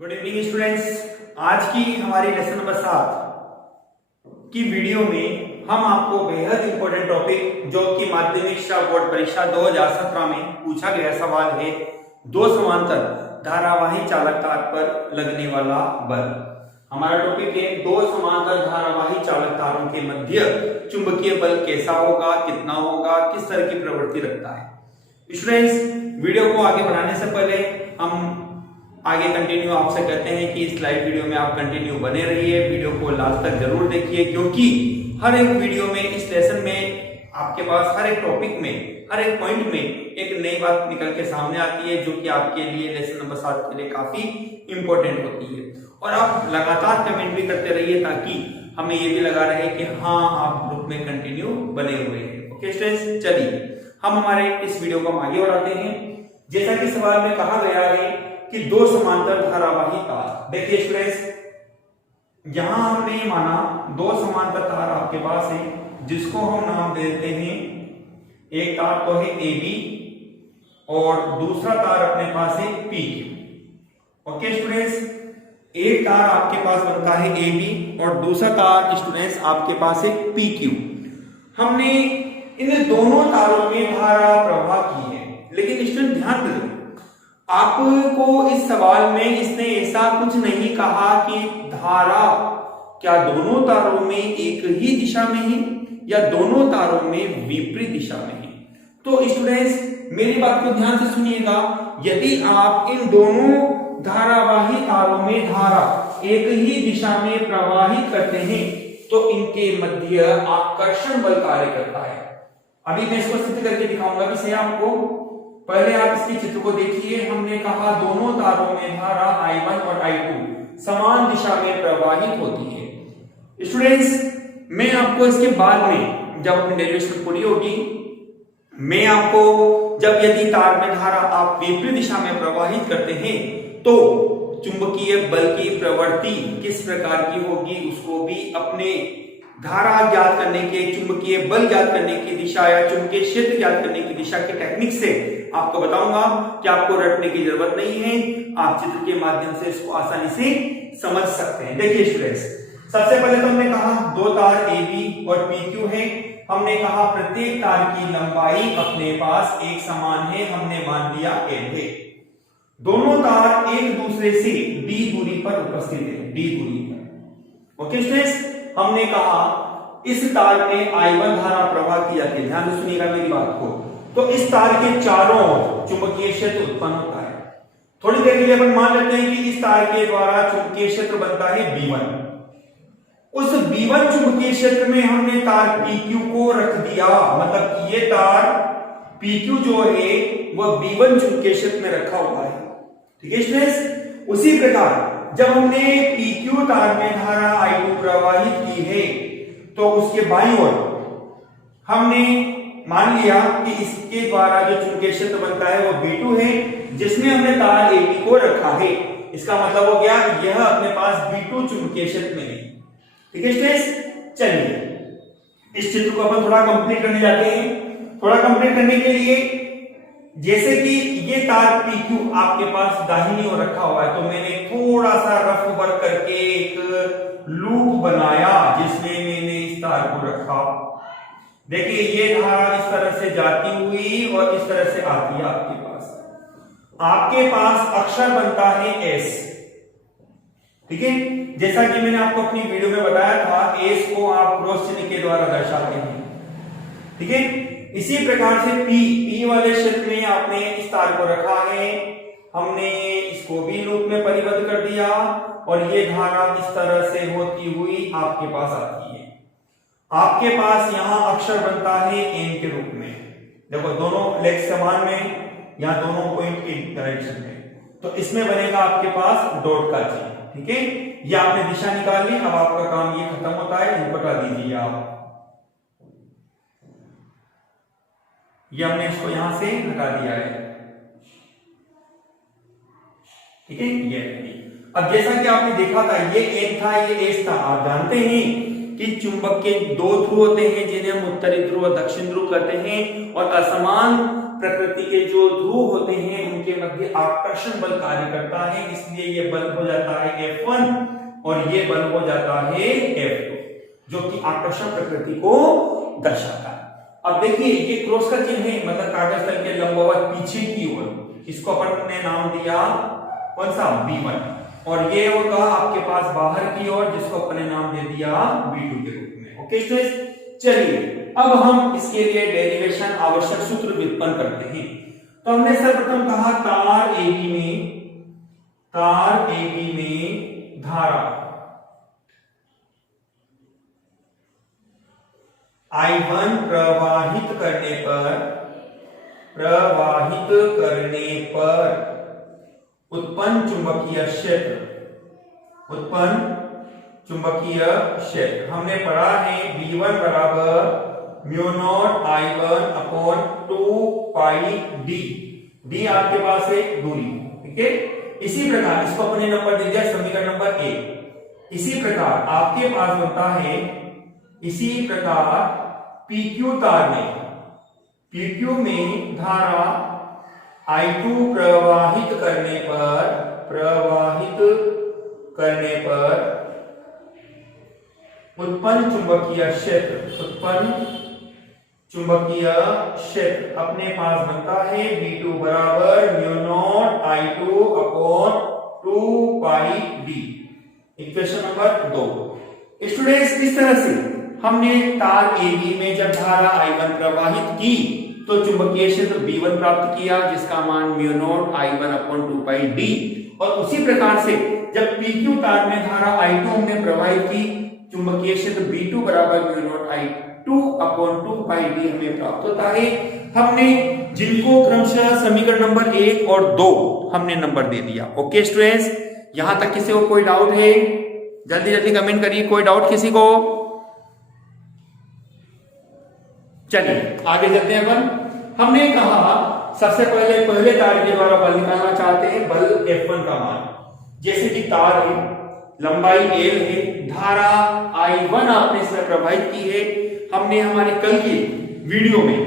Good evening students. आज की हमारी लेसन नंबर 7 की वीडियो में हम आपको बेहद इंपॉर्टेंट टॉपिक जो कि माध्यमिक शिक्षा बोर्ड परीक्षा 2017 में पूछा गया सवाल है, दो समांतर धारावाही चालक तार पर लगने वाला बल। हमारा टॉपिक है दो समांतर धारावाही चालक तारों के मध्य चुंबकीय बल कैसा होगा, कितना होगा, किस तरह की प्रवृत्ति रखता है। स्टूडेंट्स, वीडियो को आगे बढ़ाने से पहले हम आगे कंटिन्यू आपसे कहते हैं कि इस लाइव वीडियो में आप कंटिन्यू बने रहिए, वीडियो को लास्ट तक जरूर देखिए, क्योंकि हर एक वीडियो में, इस लेसन में आपके पास हर एक टॉपिक में, हर एक पॉइंट में एक नई बात निकल के सामने आती है जो कि आपके लिए लेसन नंबर 7 के लिए काफी इंपॉर्टेंट होती है। और आप लगातार कमेंट भी करते रहिए ताकि हमें ये भी लगा रहे कि हाँ, आप ग्रुप में कंटिन्यू बने हुए हैं। ओके स्टूडेंट्स, चलिए हम हमारे इस वीडियो को आगे बढ़ाते हैं। जैसा कि सवाल में कहा गया है कि दो समांतर धारावाही तार। देखिए स्टूडेंट्स, यहां हमने माना दो समांतर तार आपके पास है जिसको हम नाम देते हैं, एक तार तो है AB और दूसरा तार अपने पास है PQ। ओके स्टूडेंट्स, एक तार आपके पास बनता है AB और दूसरा तार स्टूडेंट्स आपके पास है PQ। हमने इन दोनों तारों में धारा प्रवाह की है, लेकिन स्टूडेंट ध्यान दें, आपको इस सवाल में इसने ऐसा कुछ नहीं कहा कि धारा क्या दोनों तारों में एक ही दिशा में है या दोनों तारों में विपरीत दिशा में है। तो स्टूडेंट्स, मेरी बात को ध्यान से सुनिएगा, यदि आप इन दोनों धारावाही तारों में धारा एक ही दिशा में प्रवाहित करते हैं तो इनके मध्य आकर्षण बल कार्य करता है। अभी मैं इसको सिद्ध करके दिखाऊंगा कि सही आपको। पहले आप इसके चित्र को देखिए। हमने कहा दोनों तारों में धारा I1 और I2 समान दिशा में प्रवाहित होती है। स्टूडेंट्स, मैं आपको इसके बाद में जब अपनी डेरिवेशन पूरी होगी, मैं आपको जब यदि तार में धारा आप विपरीत दिशा में प्रवाहित करते हैं तो चुंबकीय बल की प्रवृत्ति किस प्रकार की होगी उसको भी अपने धारा ज्ञात करने के, चुंबकीय बल ज्ञात करने की दिशा या चुंबकीय क्षेत्र ज्ञात करने की दिशा के टेक्निक से आपको बताऊंगा कि आपको रटने की जरूरत नहीं है, आप चित्र के माध्यम से इसको आसानी से समझ सकते हैं। देखिए स्टूडेंट्स, सबसे पहले तो हमने कहा दो तार AB और PQ है। हमने कहा प्रत्येक तार की लंबाई अपने पास एक समान है, हमने मान लिया L है। दोनों तार एक दूसरे से D दूरी पर उपस्थित है, D दूरी पर। ओके स्टूडेंट्स, हमने कहा इस तार में I1 धारा प्रवाह की जाती है। ध्यान से सुनिएगा मेरी बात को। तो इस तार के चारों ओर चुंबकीय क्षेत्र उत्पन्न होता है। थोड़ी देर के लिए अपन मान लेते हैं कि इस तार के द्वारा चुंबकीय क्षेत्र बनता है B1। उस B1 चुंबकीय क्षेत्र में हमने तार PQ को रख दिया, मतलब कि ये तार PQ जो है वह B1 चुंबकीय क्षेत्र में रखा हुआ है। ठीक है स्टूडेंट्स, उसी प्रकार जब हमने PQ तार में धारा I2 प्रवाहित की है तो उसके बाईं ओर हमने मान लिया कि इसके द्वारा जो चुंबकीय क्षेत्र बनता है वो B2 है, जिसमें हमने तार AB को रखा है। इसका मतलब हो गया यह अपने पास B2 चुंबकीय क्षेत्र में है। ठीक है स्टूडेंट्स, चलिए इस चित्र को अपन थोड़ा कंप्लीट करने जाते हैं। थोड़ा कंप्लीट करने के लिए, जैसे कि ये तार PQ आपके पास दाहिनी ओर रखा हुआ है, तो मैंने थोड़ा सा रफ वर्क करके एक लूप बनाया जिसमें मैंने इस तार को रखा। देखिए ये धारा इस तरह से जाती हुई और इस तरह से आती है आपके पास अक्षर बनता है S। ठीक है, जैसा कि मैंने आपको अपनी वीडियो में बताया था, S को आप क्रॉस चिन्ह के द्वारा दर्शाते हैं। ठीक है, इसी प्रकार से P वाले क्षेत्र में आपने इस तार को रखा है, हमने इसको भी लूप में परिबद्ध कर दिया और ये धारा इस तरह से होती हुई आपके पास आती है। आपके पास यहां अक्षर बनता है N के रूप में। देखो दोनों लेग समान में, यहां दोनों पॉइंट एक डायरेक्शन में, तो इसमें बनेगा आपके पास डॉट का चिन्ह। ठीक है, ये आपने दिशा निकाल ली। अब आपका काम ये खत्म होता है, इनको हटा दीजिए आप। ये हमने इसको यहां से हटा दिया है। ठीक है, ये अब जैसा कि आपने देखा था ये N था, ये S था। आप जानते हैं कि चुंबक के दो ध्रुव होते हैं जिन्हें हम उत्तरी ध्रुव और दक्षिण ध्रुव कहते हैं, और असमान प्रकृति के जो ध्रुव होते हैं उनके मध्य आकर्षण बल कार्य करता है, इसलिए ये बल हो जाता है F1 और ये बल हो जाता है F2, जो कि आकर्षण प्रकृति को दर्शाता है। अब देखिए ये क्रॉस का चिन्ह है, मतलब कागज तल के लंबवत पीछे की ओर, इसको अपन ने नाम दिया कौन सा B1, और ये होगा आपके पास बाहर की ओर, जिसको अपन ने नाम दे दिया B2 के रूप में। ओके स्टूडेंट्स, चलिए अब हम इसके लिए डेरिवेशन आवश्यक सूत्र व्युत्पन्न करते हैं। तो हमने सर्वप्रथम कहा तार AB में धारा I1 प्रवाहित करने पर उत्पन्न चुंबकीय क्षेत्र हमने पढ़ा है B1 बराबर mu naught I1 upon 2 pi d आपके पास है दूरी, ठीक है। इसी प्रकार इसको अपने नंबर दे दिया समीकरण नंबर 1। इसी प्रकार आपके पास बनता है, इसी प्रकार PQ तार में धारा I2 प्रवाहित करने पर उत्पन्न चुंबकीय क्षेत्र अपने पास बनता है B2 बराबर mu naught I2 upon 2 pi d। Equation number 2। Students, इस तरह से हमने तार AB में जब धारा I1 प्रवाहित की तो चुंबकीय क्षेत्र B1 प्राप्त किया, जिसका मान mu naught I1 upon 2 pi d, और उसी प्रकार से जब PQ तार में धारा I2 हमने प्रवाहित की, चुंबकीय क्षेत्र B2 बराबर mu naught I2 upon 2 pi d हमें प्राप्त होता है। हमने जिनको क्रमशः समीकरण नंबर 1 और 2 हमने नंबर दे दिया। ओके स्टूडेंट्स, यहां तक किसी को कोई डाउट है? जल्दी जल्दी कमेंट करिए, कोई डाउट किसी को? चलिए आगे चलते हैं। अपन हमने कहा सबसे पहले तार के द्वारा बल निकालना चाहते हैं, बल F1 का मान। जैसे कि तार है, लंबाई L है, धारा I1 आपने इसमें प्रवाहित की है। हमने हमारे कल की वीडियो में,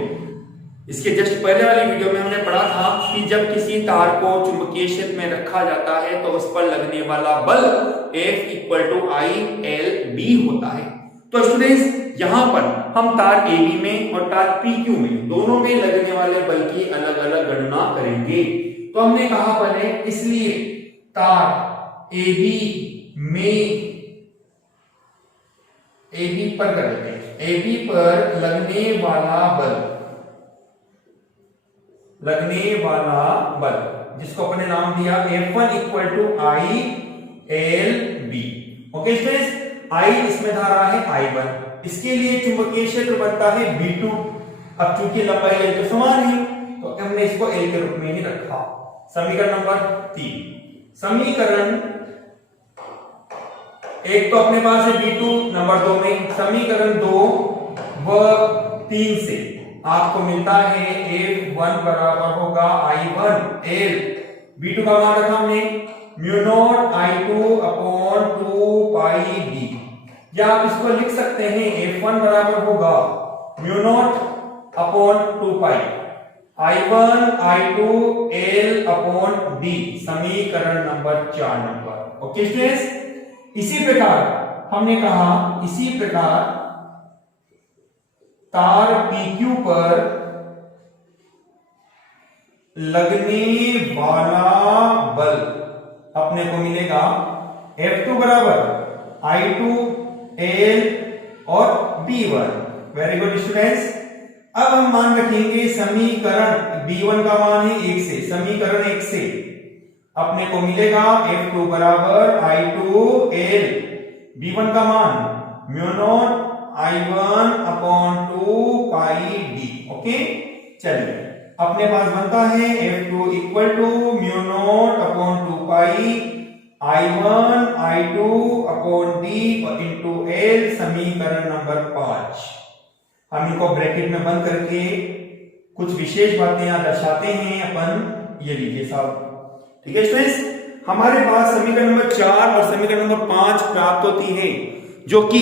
इसके जस्ट पहले वाली वीडियो में हमने पढ़ा था कि जब किसी तार को चुंबकीय क्षेत्र में रखा जाता है तो उस पर लगने वाला बल F इक्वल टू ILB होता है। तो स्टूडेंट्स, यहां पर हम तार AB में और तार PQ में दोनों में लगने वाले बल की अलग अलग गणना करेंगे। तो हमने कहा बने, इसलिए तार AB पर लगने वाला बल जिसको अपने नाम दिया F1 equal to ILB। Okay students, I इसमें धारा है I1, इसके लिए चुंबकीय क्षेत्र बनता है B2। अब चूंकि लंबाई L तो समान है तो हमने इसको L के रूप में ही रखा। समीकरण नंबर 3। समीकरण 1 तो अपने पास है B2, नंबर 2 में समीकरण 2 व 3 से आपको मिलता है F1 बराबर होगा I1 L, B2 का मान रखा हमने mu naught I2 upon 2 pi d, या आप इसको लिख सकते हैं F1 बराबर होगा mu naught upon 2 pi I1 I2 L upon d, समीकरण नंबर 4। ओके स्टूडेंट्स, इसी प्रकार हमने कहा, इसी प्रकार तार PQ पर लगने वाला बल अपने को मिलेगा F2 बराबर I2 L और B1। Very good students. अब हम मान रखेंगे समीकरण B1 का मान है 1 से, समीकरण 1 से अपने को मिलेगा F2 बराबर I2 L, B1 का मान mu naught I1 upon 2 pi d। Okay, चलिए अपने पास बनता है F2 equal to mu naught upon 2 pi I1 I2 upon d into L, समीकरण नंबर 5। हम इनको ब्रैकेट में बंद करके कुछ विशेष बातें यहां दर्शाते हैं अपन। ये लीजिए साहब, ठीक है स्टूडेंट्स, हमारे पास समीकरण नंबर 4 और समीकरण नंबर 5 प्राप्त होती है, जो कि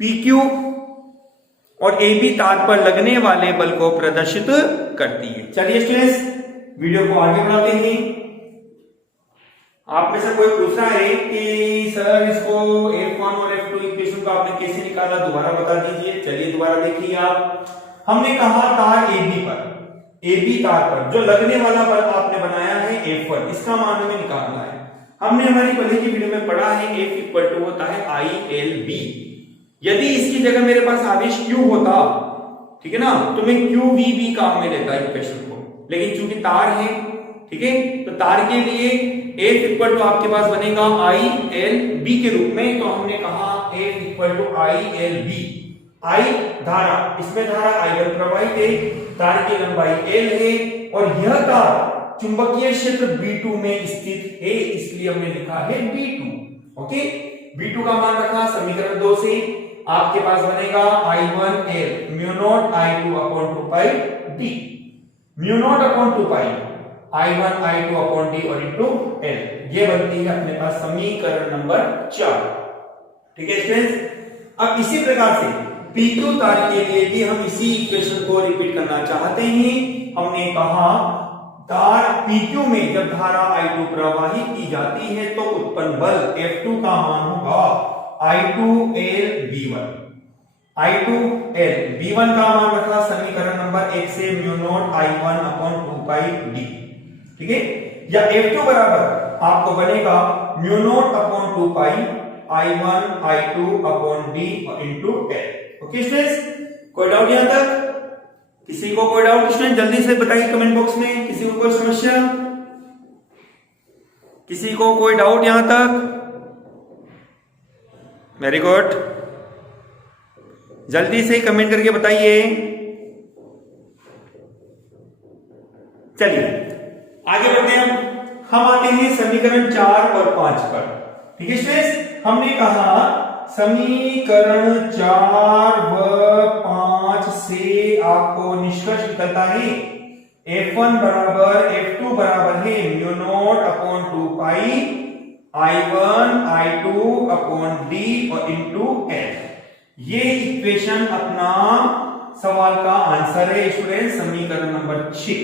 PQ और AB तार पर लगने वाले बल को प्रदर्शित करती है। चलिए स्टूडेंट्स, वीडियो को आगे बढ़ाते हैं। आप में से कोई पूछ रहा है कि सर इसको F1 और F2 इक्वेशन को आपने कैसे निकाला, दोबारा बता दीजिए। चलिए दोबारा देखिए आप। हमने कहा तार AB तार पर जो लगने वाला बल आपने बनाया है F1, इसका मान हमें निकालना है। हमने हमारी पहले की वीडियो में पढ़ा है F इक्वल टू होता है ILB। यदि इसकी जगह मेरे पास आवेश Q होता, ठीक है ना, तो मैं QVB काम में लेता इक्वेशन को, लेकिन चूंकि तार है, ठीक है, तो तार के लिए F इक्वल टू आपके पास बनेगा ILB के रूप में। तो हमने कहा F equal to ILB। I धारा, इसमें धारा I1 प्रवाहित है, तार की लंबाई L है और यह तार चुंबकीय क्षेत्र B2 में स्थित है, इसलिए हमने लिखा है B2। ओके, B2 का मान रखा समीकरण 2 से। आपके पास बनेगा I1L mu naught I2 upon 2 pi D, mu naught upon 2 pi I1 I2 upon D और इनटू L। ये बनती है अपने पास समीकरण नंबर 4। ठीक है स्टूडेंट्स, अब इसी प्रकार से PQ तार के लिए भी हम इसी इक्वेशन को रिपीट करना चाहते हैं। हमने कहा तार PQ में जब धारा I2 प्रवाहित की जाती है तो उत्पन्न बल F2 का मान होगा I2L B1। I2L B1 का मान रखा समीकरण नंबर 1 से mu naught I1 upon 2 pi D। ठीक है, या F2 बराबर आपको बनेगा mu naught upon 2 pi I1 I2 upon D into L। Okay students, कोई डाउट यहां तक? किसी को कोई डाउट स्टूडेंट जल्दी से बताइए कमेंट बॉक्स में। किसी को कोई समस्या, किसी को कोई डाउट यहां तक? वेरी गुड, जल्दी से कमेंट करके बताइए। चलिए आगे बढ़ते हैं। हम आते हैं समीकरण 4 और 5 पर। ठीक है स्टूडेंट्स, हमने कहा समीकरण 4 व 5 से आपको निष्कर्ष निकलता है F1 बराबर F2 बराबर है mu naught upon 2 pi I1 I2 upon D और इंटू L। ये इक्वेशन अपना सवाल का आंसर है स्टूडेंट, समीकरण नंबर 6।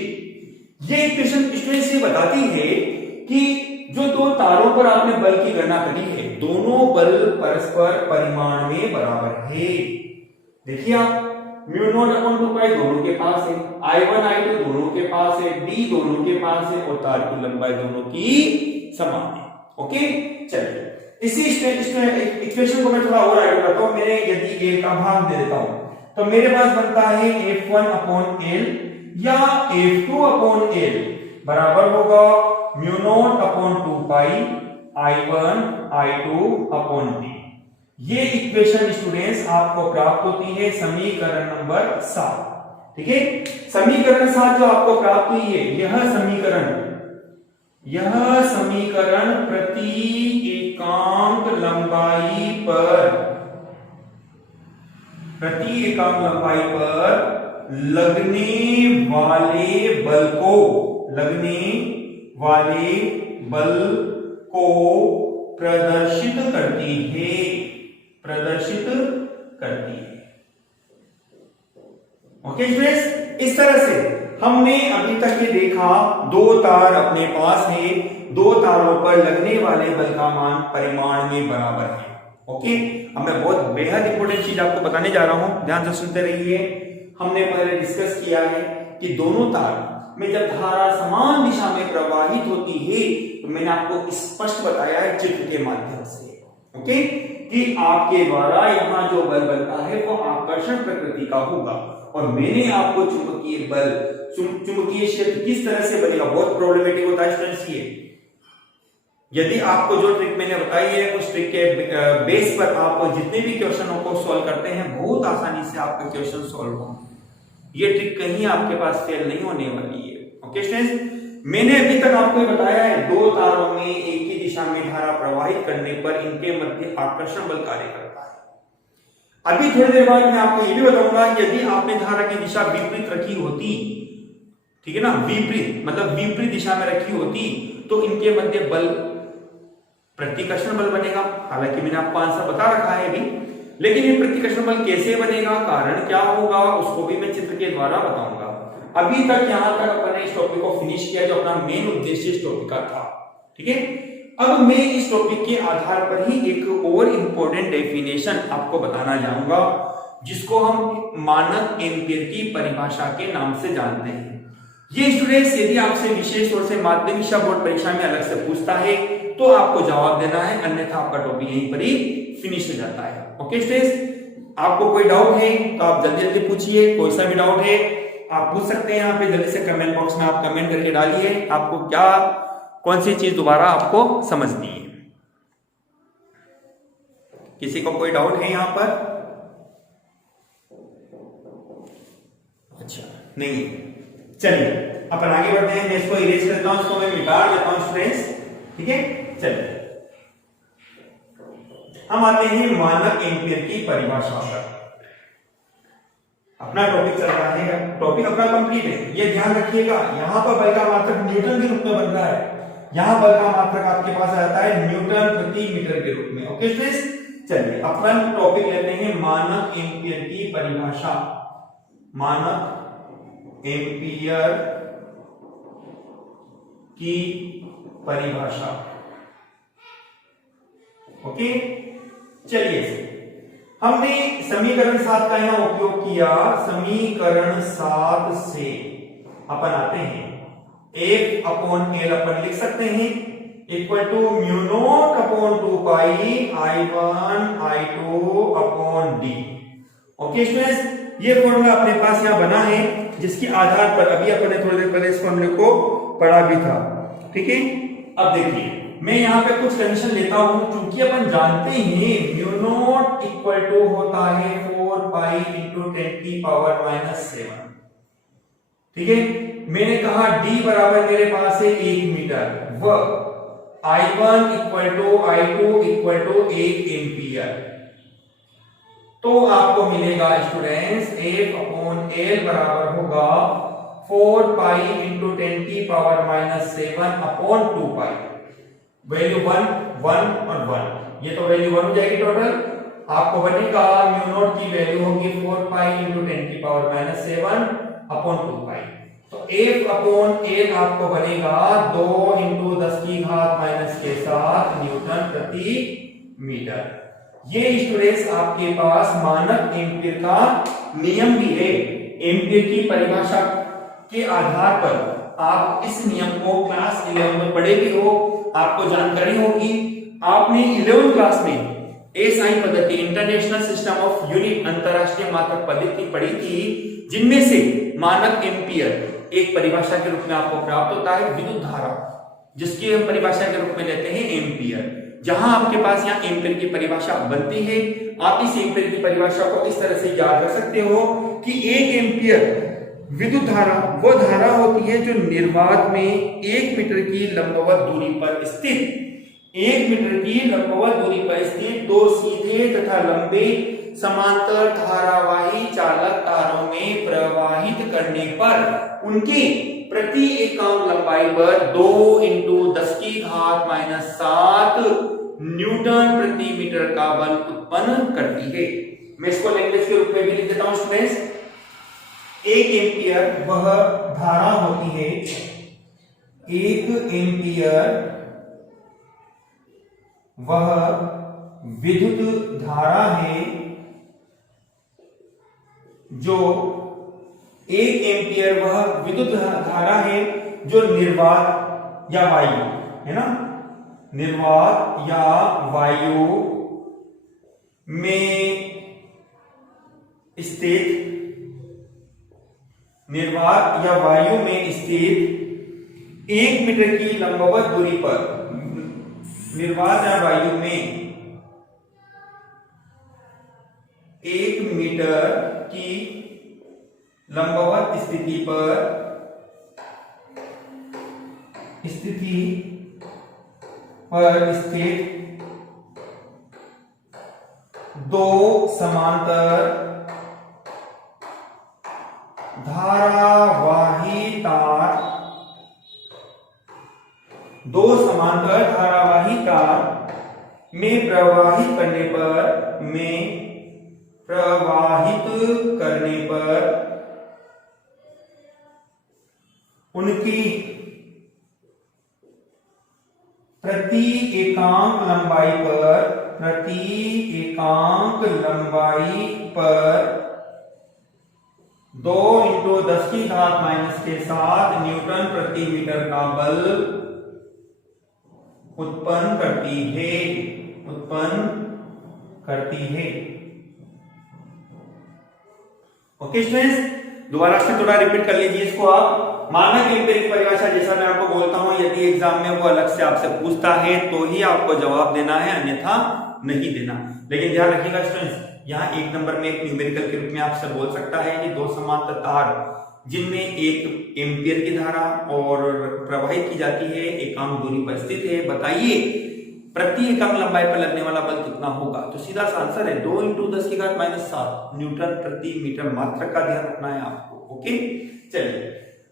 ये इक्वेशन स्टूडेंट ये बताती है कि जो दो तारों पर आपने बल की गणना करी है, दोनों बल परस्पर परिमाण में बराबर है। देखिए आप, म्यू नॉट अपॉन 2 पाई दोनों के पास है, I1 I2 दोनों के पास है, D दोनों के पास है और तार की लंबाई दोनों की समान है। ओके, चलिए इसी इक्वेशन को मैं थोड़ा और आगे बढ़ाता हूं। मैंने यदि L का भाग दे देता हूं तो मेरे पास बनता है F1 अपॉन L या F2 अपॉन L बराबर होगा mu naught upon 2 pi I1 I2 upon D। ये इक्वेशन स्टूडेंट्स आपको प्राप्त होती है समीकरण नंबर 7। ठीक है, समीकरण 7 जो आपको प्राप्त हुई है, यह समीकरण प्रति एकांक लंबाई पर लगने वाले बल को प्रदर्शित करती है। ओके स्टूडेंट्स, इस तरह से हमने अभी तक ये देखा, दो तार अपने पास है, दो तारों पर लगने वाले बल का मान परिमाण में बराबर है। ओके, अब मैं बहुत बेहद इंपॉर्टेंट चीज आपको बताने जा रहा हूं, ध्यान से सुनते रहिए। हमने पहले डिस्कस किया है कि दोनों तार में जब धारा समान दिशा में प्रवाहित होती है तो मैंने आपको स्पष्ट बताया है चित्र के माध्यम से, ओके, कि आपके द्वारा यहाँ जो बल बनता है वो आकर्षण प्रकृति का होगा। और मैंने आपको चुंबकीय बल, चुंबकीय क्षेत्र किस तरह से बनेगा, बहुत प्रॉब्लमेटिक होता है स्टूडेंट्स ये। यदि आपको जो ट्रिक मैंने बताई है उस ट्रिक के बेस पर आप जितने भी क्वेश्चनों को सॉल्व करते हैं बहुत आसानी से आपका क्वेश्चन सॉल्व होगा। ये ट्रिक कहीं आपके पास फेल नहीं होने वाली है। ओके स्टूडेंट्स, मैंने अभी तक आपको बताया है दो तारों में एक ही दिशा में धारा प्रवाहित करने पर इनके मध्य आकर्षण बल कार्य करता है। अभी थोड़ी देर बाद मैं आपको ये भी बताऊंगा कि यदि आपने धारा की दिशा विपरीत रखी होती, ठीक है ना, विपरीत मतलब विपरीत दिशा में रखी होती तो इनके मध्य बल प्रतिकर्षण बल बनेगा। हालांकि मैंने आपको आंसर बता रखा है अभी। लेकिन ये प्रतिकर्षण बल कैसे बनेगा, कारण क्या होगा, उसको भी मैं चित्र के द्वारा बताऊंगा। अभी तक यहां तक अपन ने इस टॉपिक को फिनिश किया जो अपना मेन उद्देश्य इस टॉपिक का था। ठीक है, अब मैं इस टॉपिक के आधार पर ही एक और इंपॉर्टेंट डेफिनेशन आपको बताना चाहूंगा जिसको हम मानक एम्पीयर की परिभाषा के नाम से जानते हैं। ये स्टूडेंट्स यदि आपसे विशेष तौर से माध्यमिक शिक्षा बोर्ड परीक्षा में अलग से पूछता है तो आपको जवाब देना है, अन्यथा आपका टॉपिक यहीं पर ही फिनिश हो जाता है। ओके स्टूडेंट्स, आपको कोई डाउट है तो आप जल्दी जल्दी पूछिए, कोई सा भी डाउट है आप पूछ सकते हैं यहाँ पे, जल्दी से कमेंट बॉक्स में आप कमेंट करके डालिए आपको क्या कौन सी चीज दोबारा आपको समझनी है। किसी को कोई डाउट है यहाँ पर? अच्छा नहीं, चलिए अपन आगे बढ़ते हैं। मैं इसको इरेज करता हूं, इसको मैं मिटा देता हूं स्टूडेंट्स। ठीक है, चलिए हम आते हैं मानक एम्पीयर की परिभाषा पर। अपना टॉपिक चल रहा है, टॉपिक अपना कंप्लीट है, ये ध्यान रखिएगा। यहां पर बल का मात्रक न्यूटन के रूप में बन रहा है, यहां बल का मात्रक आपके पास आता है न्यूटन प्रति मीटर के रूप में। ओके स्टूडेंट्स, चलिए अपन टॉपिक लेते हैं मानक एम्पीयर की परिभाषा। मानक एम्पीयर की परिभाषा। ओके, चलिए हमने समीकरण 7 का यहां उपयोग किया। समीकरण 7 से अपन आते हैं F अपॉन L अपन लिख सकते हैं equal to mu naught upon 2 pi I1 I2 upon D। Okay students, ये फॉर्मूला अपने पास यहां बना है जिसके आधार पर अभी अपन ने थोड़ी देर पहले इस फॉर्मूले को पढ़ा भी था। ठीक है, अब देखिए मैं यहाँ पे कुछ कंडीशन लेता हूं, क्योंकि अपन जानते हैं म्यू नॉट इक्वल टू होता है 4 पाई इंटू 10 की पावर -7। ठीक है, मैंने कहा D बराबर मेरे पास है 1 मीटर व I1 equal to I2 equal to 1 ampere. तो आपको मिलेगा स्टूडेंट्स F अपॉन L बराबर होगा 4 पाई इंटू 10 की पावर -7 अपॉन 2 पाई। वैल्यू 1 1 और 1, ये तो वैल्यू 1 हो जाएगी टोटल। आपको बनेगा म्यू नॉट की वैल्यू होगी 4 पाई इंटू 10 की पावर -7 अपॉन 2 पाई। तो F अपॉन L आपको बनेगा 2 इंटू 10 की घात -7 न्यूटन प्रति मीटर। ये स्टूडेंट्स आपके पास मानक एम्पीयर का नियम भी है। एम्पीयर की परिभाषा के आधार पर आप इस नियम को क्लास 11 में पढ़े भी हो, आपको जानकारी होगी। आपने 11th क्लास में एसआई पद्धति, इंटरनेशनल सिस्टम ऑफ यूनिट, अंतरराष्ट्रीय मात्रक पद्धति पढ़ी थी, जिनमें से मानक एम्पीयर एक परिभाषा के रूप में आपको प्राप्त होता है विद्युत धारा, जिसकी हम परिभाषा के रूप में लेते हैं एम्पीयर। जहां आपके पास यहाँ एम्पीयर की परिभाषा बनती है, आप इस एम्पीयर की परिभाषा को इस तरह से याद कर सकते हो कि 1 एम्पीयर विद्युत धारा वो धारा होती है जो निर्वात में 1 मीटर की लंबवत दूरी पर स्थित 1 मीटर की लंबवत दूरी पर स्थित 2 सीधे तथा लंबे समांतर धारावाही चालक तारों में प्रवाहित करने पर उनकी प्रति इकाई लंबाई पर 2 इंटू 10 की घात -7 न्यूटन प्रति मीटर का बल उत्पन्न करती है। मैं इसको लैंग्वेज के रूप में भी लिख देता हूं स्टूडेंट्स। 1 एम्पियर वह धारा होती है, 1 एम्पियर वह विद्युत धारा है जो 1 एम्पियर वह विद्युत धारा है जो निर्वात या वायु है ना, निर्वात या वायु में स्थित निर्वात या वायु में स्थित 1 मीटर की लंबवत दूरी पर, निर्वात या वायु में 1 मीटर की लंबवत स्थिति पर स्थित 2 समांतर धारावाही तार, 2 समांतर धारावाही तार में प्रवाहित करने पर प्रवाहित करने पर उनकी प्रति एकांक लंबाई पर 2 × 10⁻⁻⁷ न्यूटन प्रति मीटर का बल उत्पन्न करती है। ओके स्टूडेंट्स, दोबारा से थोड़ा रिपीट कर लीजिए इसको आप। मानक एम्पीयर की परिभाषा जैसा मैं आपको बोलता हूं, यदि एग्जाम में वो अलग से आपसे पूछता है तो ही आपको जवाब देना है, अन्यथा नहीं देना। लेकिन ध्यान रखिएगा स्टूडेंट्स, यहाँ एक नंबर में एक न्यूमेरिकल के रूप में आपसे बोल सकता है कि दो समांतर तार जिनमें एक एम्पीयर की धारा और प्रवाहित की जाती है, एकांक दूरी पर स्थित है, बताइए प्रति एकांक लंबाई पर लगने वाला बल कितना होगा। तो सीधा सा आंसर है 2 × 10⁻⁷ न्यूटन प्रति मीटर। मात्रक का ध्यान रखना है आपको। ओके, चलिए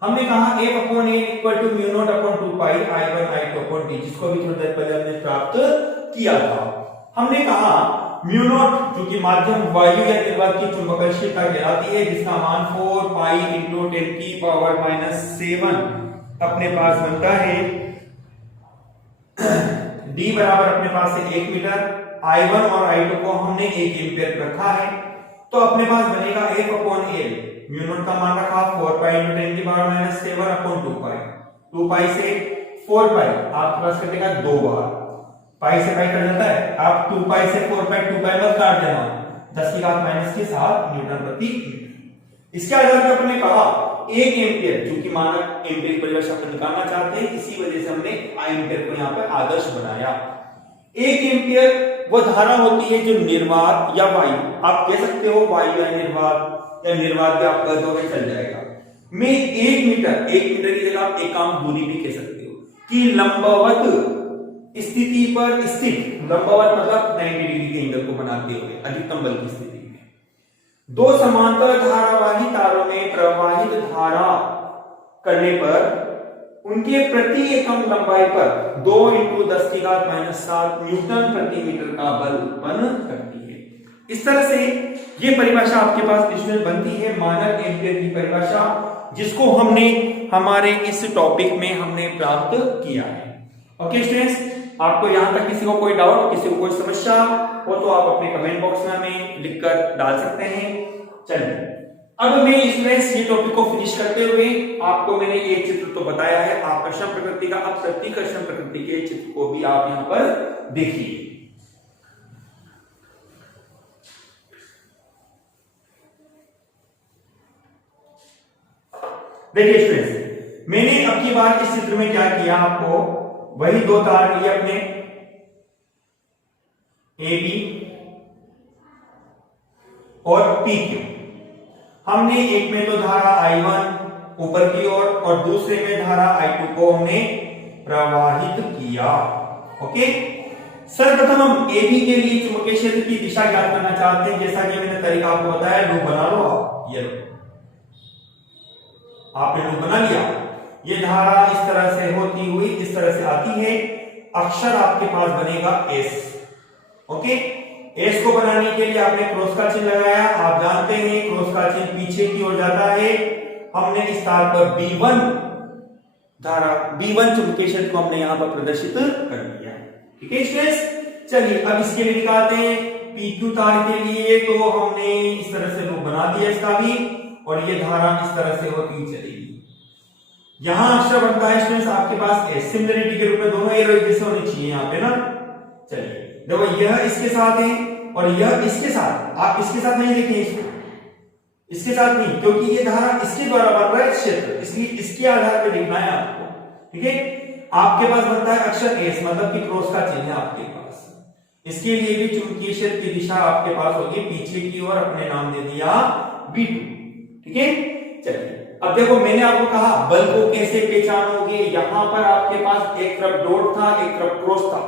हमने कहा F/A = μ0/2π I1I2/d, जिसको भी थोड़ी देर पहले हमने प्राप्त किया था। हमने कहा μ0 जो कि माध्यम वायु या निर्वात की चुंबकशीलता कहलाती है, जिसका मान 4π × 10⁻⁷ अपने पास बनता है। d बराबर अपने पास है 1 मीटर। I1 और I2 को हमने 1 एम्पीयर रखा है, तो अपने पास बनेगा F/L। μ0 का मान रखा 4π × 10⁻⁷/2π। 2π से 4π आपके पास कटेगा 2 बार, पाई से पाई कट जाता है। आप 2π से 4π 2π मत काट देना, 10⁻⁻⁷ न्यूटन प्रति मीटर। इसके आधार पर अपने कहा 1 एम्पीयर, चूंकि मानक एम्पीयर परिभाषा को निकालना चाहते हैं, इसी वजह से हमने एम्पीयर को यहाँ पर आदर्श बनाया। 1 एम्पीयर वो धारा होती है जो निर्वात या वायु, आप कह सकते हो वायु या निर्वात भी आप कह दोगे चल जाएगा, में 1 मीटर की जगह आप एकांक दूरी भी कह सकते हो कि लंबवत स्थिति पर स्थित, लंबवत मतलब 90 डिग्री के एंगल को बनाते हुए अधिकतम बल की स्थिति में दो समांतर धारावाही तारों में प्रवाहित धारा करने पर उनके प्रति एकम लंबाई पर 2 × 10⁻⁷ न्यूटन प्रति मीटर का बल उत्पन्न करती है। इस तरह से ये परिभाषा आपके पास इसमें बनती है, मानक एम्पीयर की परिभाषा, जिसको हमने हमारे इस टॉपिक में हमने प्राप्त किया है। ओके स्टूडेंट्स, आपको यहां तक किसी को कोई डाउट, किसी को कोई समस्या हो तो आप अपने कमेंट बॉक्स में हमें लिखकर डाल सकते हैं। चलिए अब मैं इसमें ये टॉपिक को फिनिश करते हुए आपको मैंने एक चित्र तो बताया है आकर्षण प्रकृति का, अब प्रतिकर्षण प्रकृति के चित्र को भी आप यहां पर देखिए। देखिए स्टूडेंट्स, मैंने अब की बार इस चित्र में क्या किया, आपको वही 2 तार लिए अपने AB और PQ। हमने एक में तो धारा I1 ऊपर की ओर और दूसरे में धारा I2 को हमने प्रवाहित किया। ओके, सर्वप्रथम हम AB के लिए चुंबकीय क्षेत्र की दिशा ज्ञात करना चाहते हैं। जैसा कि मैंने तरीका आपको बताया, लूप बना लो आप, ये लो आपने लूप बना लिया। ये धारा इस तरह से होती हुई इस तरह से आती है, अक्षर आपके पास बनेगा S। ओके, S को बनाने के लिए आपने क्रॉस का चिन्ह लगाया। आप जानते हैं क्रॉस का चिन्ह पीछे की ओर जाता है। हमने इस तार पर B1 धारा, B1 चुंबकीय क्षेत्र को हमने यहां पर प्रदर्शित कर दिया। ठीक है स्टूडेंट्स, चलिए अब इसके लिए निकालते हैं PQ तार के लिए। तो हमने इस तरह से लूप बना दिया इसका भी, और ये धारा इस तरह से होती चलेगी। यहां अक्षर बनता है स्टूडेंट्स आपके पास S, सिमिलरिटी के रूप में दोनों एरो जैसे होने चाहिए यहाँ पे ना। चलिए देखो, यह इसके साथ है और यह इसके साथ, आप इसके साथ नहीं देखें, इसके साथ नहीं, क्योंकि ये धारा इसके द्वारा बन रहा है क्षेत्र, इसलिए इसके आधार पर देखना है आपको। ठीक है, आपके पास बनता है अक्षर S, मतलब कि क्रॉस का चिन्ह है आपके पास। इसके लिए भी चुंबकीय क्षेत्र की दिशा आपके पास होगी पीछे की ओर, अपने नाम दे दिया B2। ठीक है, चलिए अब देखो, मैंने आपको कहा बल को कैसे पहचानोगे। यहां पर आपके पास एक तरफ डॉट था, एक तरफ क्रॉस था,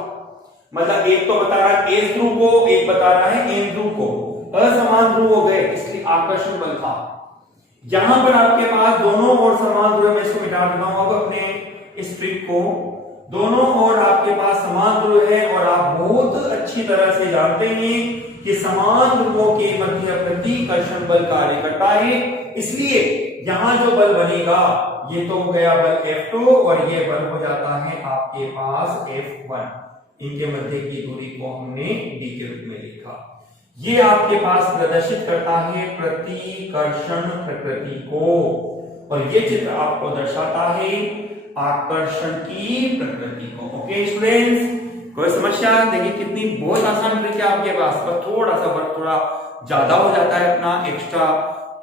मतलब एक तो बता रहा है एस ध्रुव को, एक बता रहा है एन ध्रुव को, असमान ध्रुव हो गए, इसलिए आकर्षण बल था। यहां पर आपके पास दोनों ओर समान ध्रुव, मैं इसको मिटा देता हूं अब अपने इस ट्रिक को, दोनों ओर आपके पास समान ध्रुव है और आप बहुत अच्छी तरह से जानते हैं कि समान ध्रुवों के मध्य प्रतिकर्षण बल कार्य करता है, इसलिए यहां जो बल बनेगा ये तो हो गया बल F2 और ये बल हो जाता है आपके पास F1। इनके मध्य की दूरी को हमने d के रूप में लिखा। ये आपके पास प्रदर्शित करता है प्रतिकर्षण प्रकृति को और ये चित्र आपको दर्शाता है आकर्षण की प्रकृति को। ओके स्टूडेंट्स, कोई समस्या? देखिए कितनी बहुत आसान ट्रिक है आपके पास, पर थोड़ा सा वर्क थोड़ा ज्यादा हो जाता है अपना एक्स्ट्रा,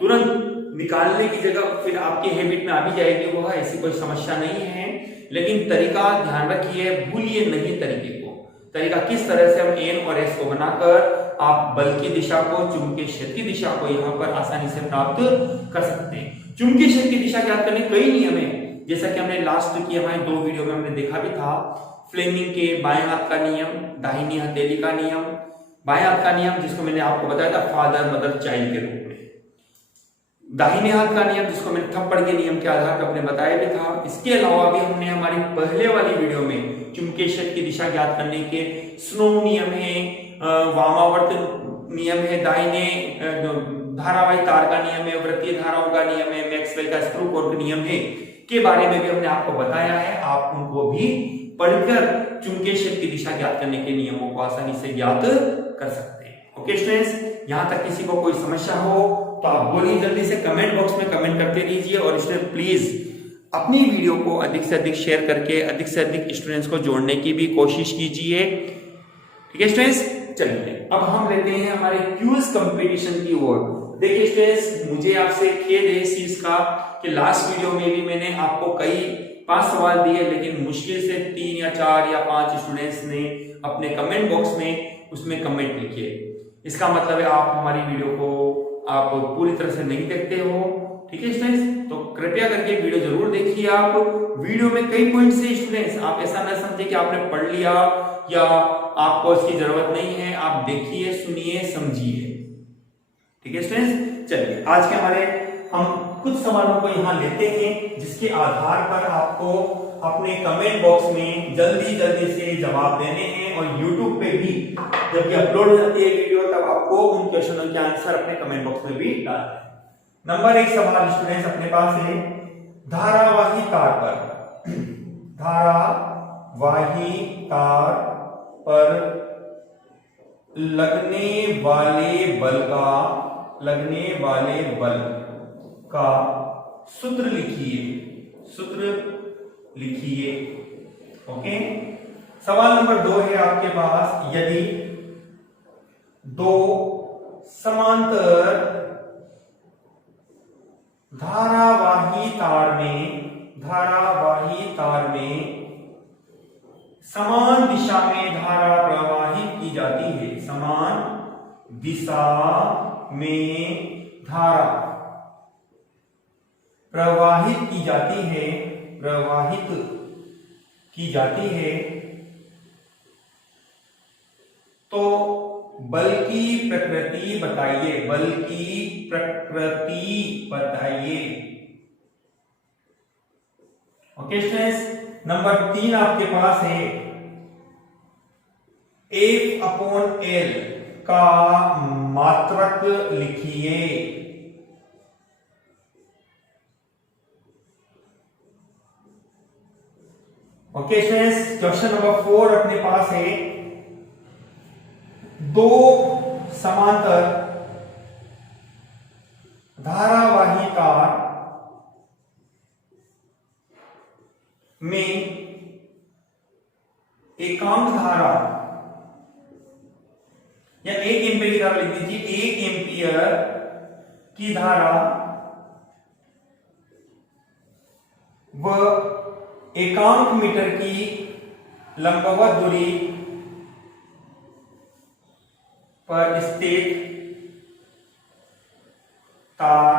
तुरंत निकालने की जगह फिर आपकी हैबिट में आ भी जाएगी वो, ऐसी कोई समस्या नहीं है। लेकिन तरीका ध्यान रखिए, भूलिए नहीं तरीके को। तरीका किस तरह से हम एन और एस को बनाकर आप बल की दिशा को, चुंबकीय क्षेत्र की दिशा को यहाँ पर आसानी से प्राप्त कर सकते हैं। चुंबकीय क्षेत्र की दिशा ज्ञात करने कई नियम है, जैसा कि हमने लास्ट की हमारे 2 वीडियो में हमने देखा भी था। फ्लेमिंग के बाएं हाथ का नियम, दाहिनी हथेली का नियम, बाएं हाथ का नियम जिसको मैंने आपको बताया था फादर मदर चाइल्ड के रूप में, दाहिने हाथ का नियम जिसको मैंने थप्पड़ के नियम के आधार पर अपने बताया भी था। इसके अलावा भी हमने हमारी पहले वाली वीडियो में चुंबकीय क्षेत्र की दिशा ज्ञात करने के स्नो नियम है, वामावर्त नियम है, दाहिने धारावाही तार का नियम है, वृत्तीय धाराओं का नियम है, मैक्सवेल का स्क्रू कोर नियम है के बारे में भी हमने आपको बताया है। आप उनको भी पढ़कर चुंबकीय क्षेत्र की दिशा ज्ञात करने के नियमों को आसानी से ज्ञात कर सकते हैं। ओके स्टूडेंट्स, यहां तक किसी को कोई समस्या हो तो आप बोलिए, जल्दी से कमेंट बॉक्स में कमेंट करते रहिए और इसमें प्लीज अपनी वीडियो को अधिक से अधिक शेयर करके अधिक से अधिक स्टूडेंट्स को जोड़ने की भी कोशिश कीजिए। ठीक है स्टूडेंट्स, चलिए अब हम लेते हैं हमारे क्यूज कंपटीशन की ओर। देखिए स्टूडेंट्स, मुझे आपसे खेद है इस चीज का कि लास्ट वीडियो में भी मैंने आपको कई 5 सवाल दिए, लेकिन मुश्किल से 3 या 4 या 5 स्टूडेंट्स ने अपने कमेंट बॉक्स में उसमें कमेंट लिखे। इसका मतलब है आप हमारी वीडियो को आप पूरी तरह से नहीं देखते हो। ठीक है स्टूडेंट्स, तो कृपया करके वीडियो जरूर देखिए। आप वीडियो में कई पॉइंट्स है स्टूडेंट्स, आप ऐसा न समझे कि आपने पढ़ लिया या आपको इसकी जरूरत नहीं है। आप देखिए, सुनिए, समझिए। ठीक है स्टूडेंट्स, चलिए आज के हमारे हम कुछ सवालों को यहाँ लेते हैं, जिसके आधार पर आपको अपने कमेंट बॉक्स में जल्दी जल्दी से जवाब देने हैं और YouTube पे भी जब ये अपलोड हो जाती है वीडियो तब आपको उन क्वेश्चनों के आंसर अपने कमेंट बॉक्स में भी डालना है। नंबर 1 सवाल स्टूडेंट्स अपने पास है, धारावाही तार पर लगने वाले बल का सूत्र लिखिए। ओके, सवाल नंबर 2 है आपके पास, यदि 2 समांतर धारावाही तार में समान दिशा में धारा प्रवाहित की जाती है, समान दिशा में धारा प्रवाहित की जाती है तो बल की प्रकृति बताइए। ओके स्टूडेंट्स, नंबर 3 आपके पास है, F/L का मात्रक लिखिए। ओके स्टूडेंट्स, क्वेश्चन नंबर 4 अपने पास है, 2 समांतर धारावाही तार में एकांक धारा या 1 एम्पीयर की धारा लिख दीजिए, 1 एम्पीयर की धारा व एकांक मीटर की लंबवत दूरी पर स्थित तार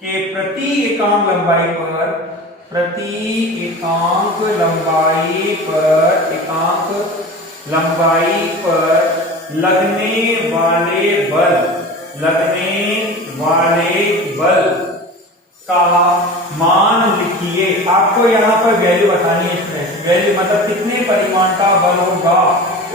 के प्रति एकांक लंबाई पर लगने वाले बल का मान लिखिए। आपको यहाँ पर वैल्यू बतानी है स्टूडेंट्स, वैल्यू मतलब कितने परिमाण का बल होगा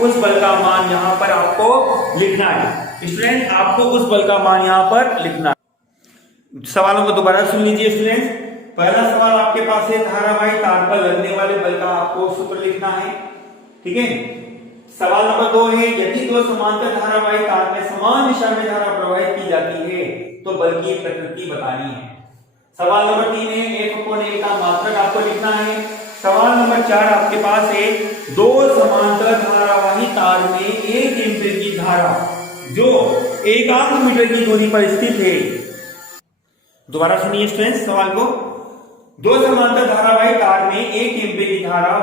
उस बल का मान यहाँ पर आपको लिखना है। स्टूडेंट आपको उस बल का मान यहाँ पर लिखना है। सवालों को दोबारा सुन लीजिए स्टूडेंट। पहला सवाल आपके पास है, धारावाही तार पर लगने वाले बल का आपको सूत्र लिखना है। ठीक है। सवाल नंबर 2 है, यदि दो समांतर धारावाही तार में समान दिशा में धारा प्रवाहित की जाती है तो बल की प्रकृति बतानी है। सवाल नंबर 3 है, F/A का मात्रक आपको लिखना है। सवाल नंबर 4 आपके पास है, दो समांतर धारावाही तार में 1 एम्पीयर की धारा जो 1 मीटर की दूरी पर स्थित है। दोबारा सुनिए स्टूडेंट्स सवाल को। दो समांतर धारावाही तार में 1 एम्पीयर की धारा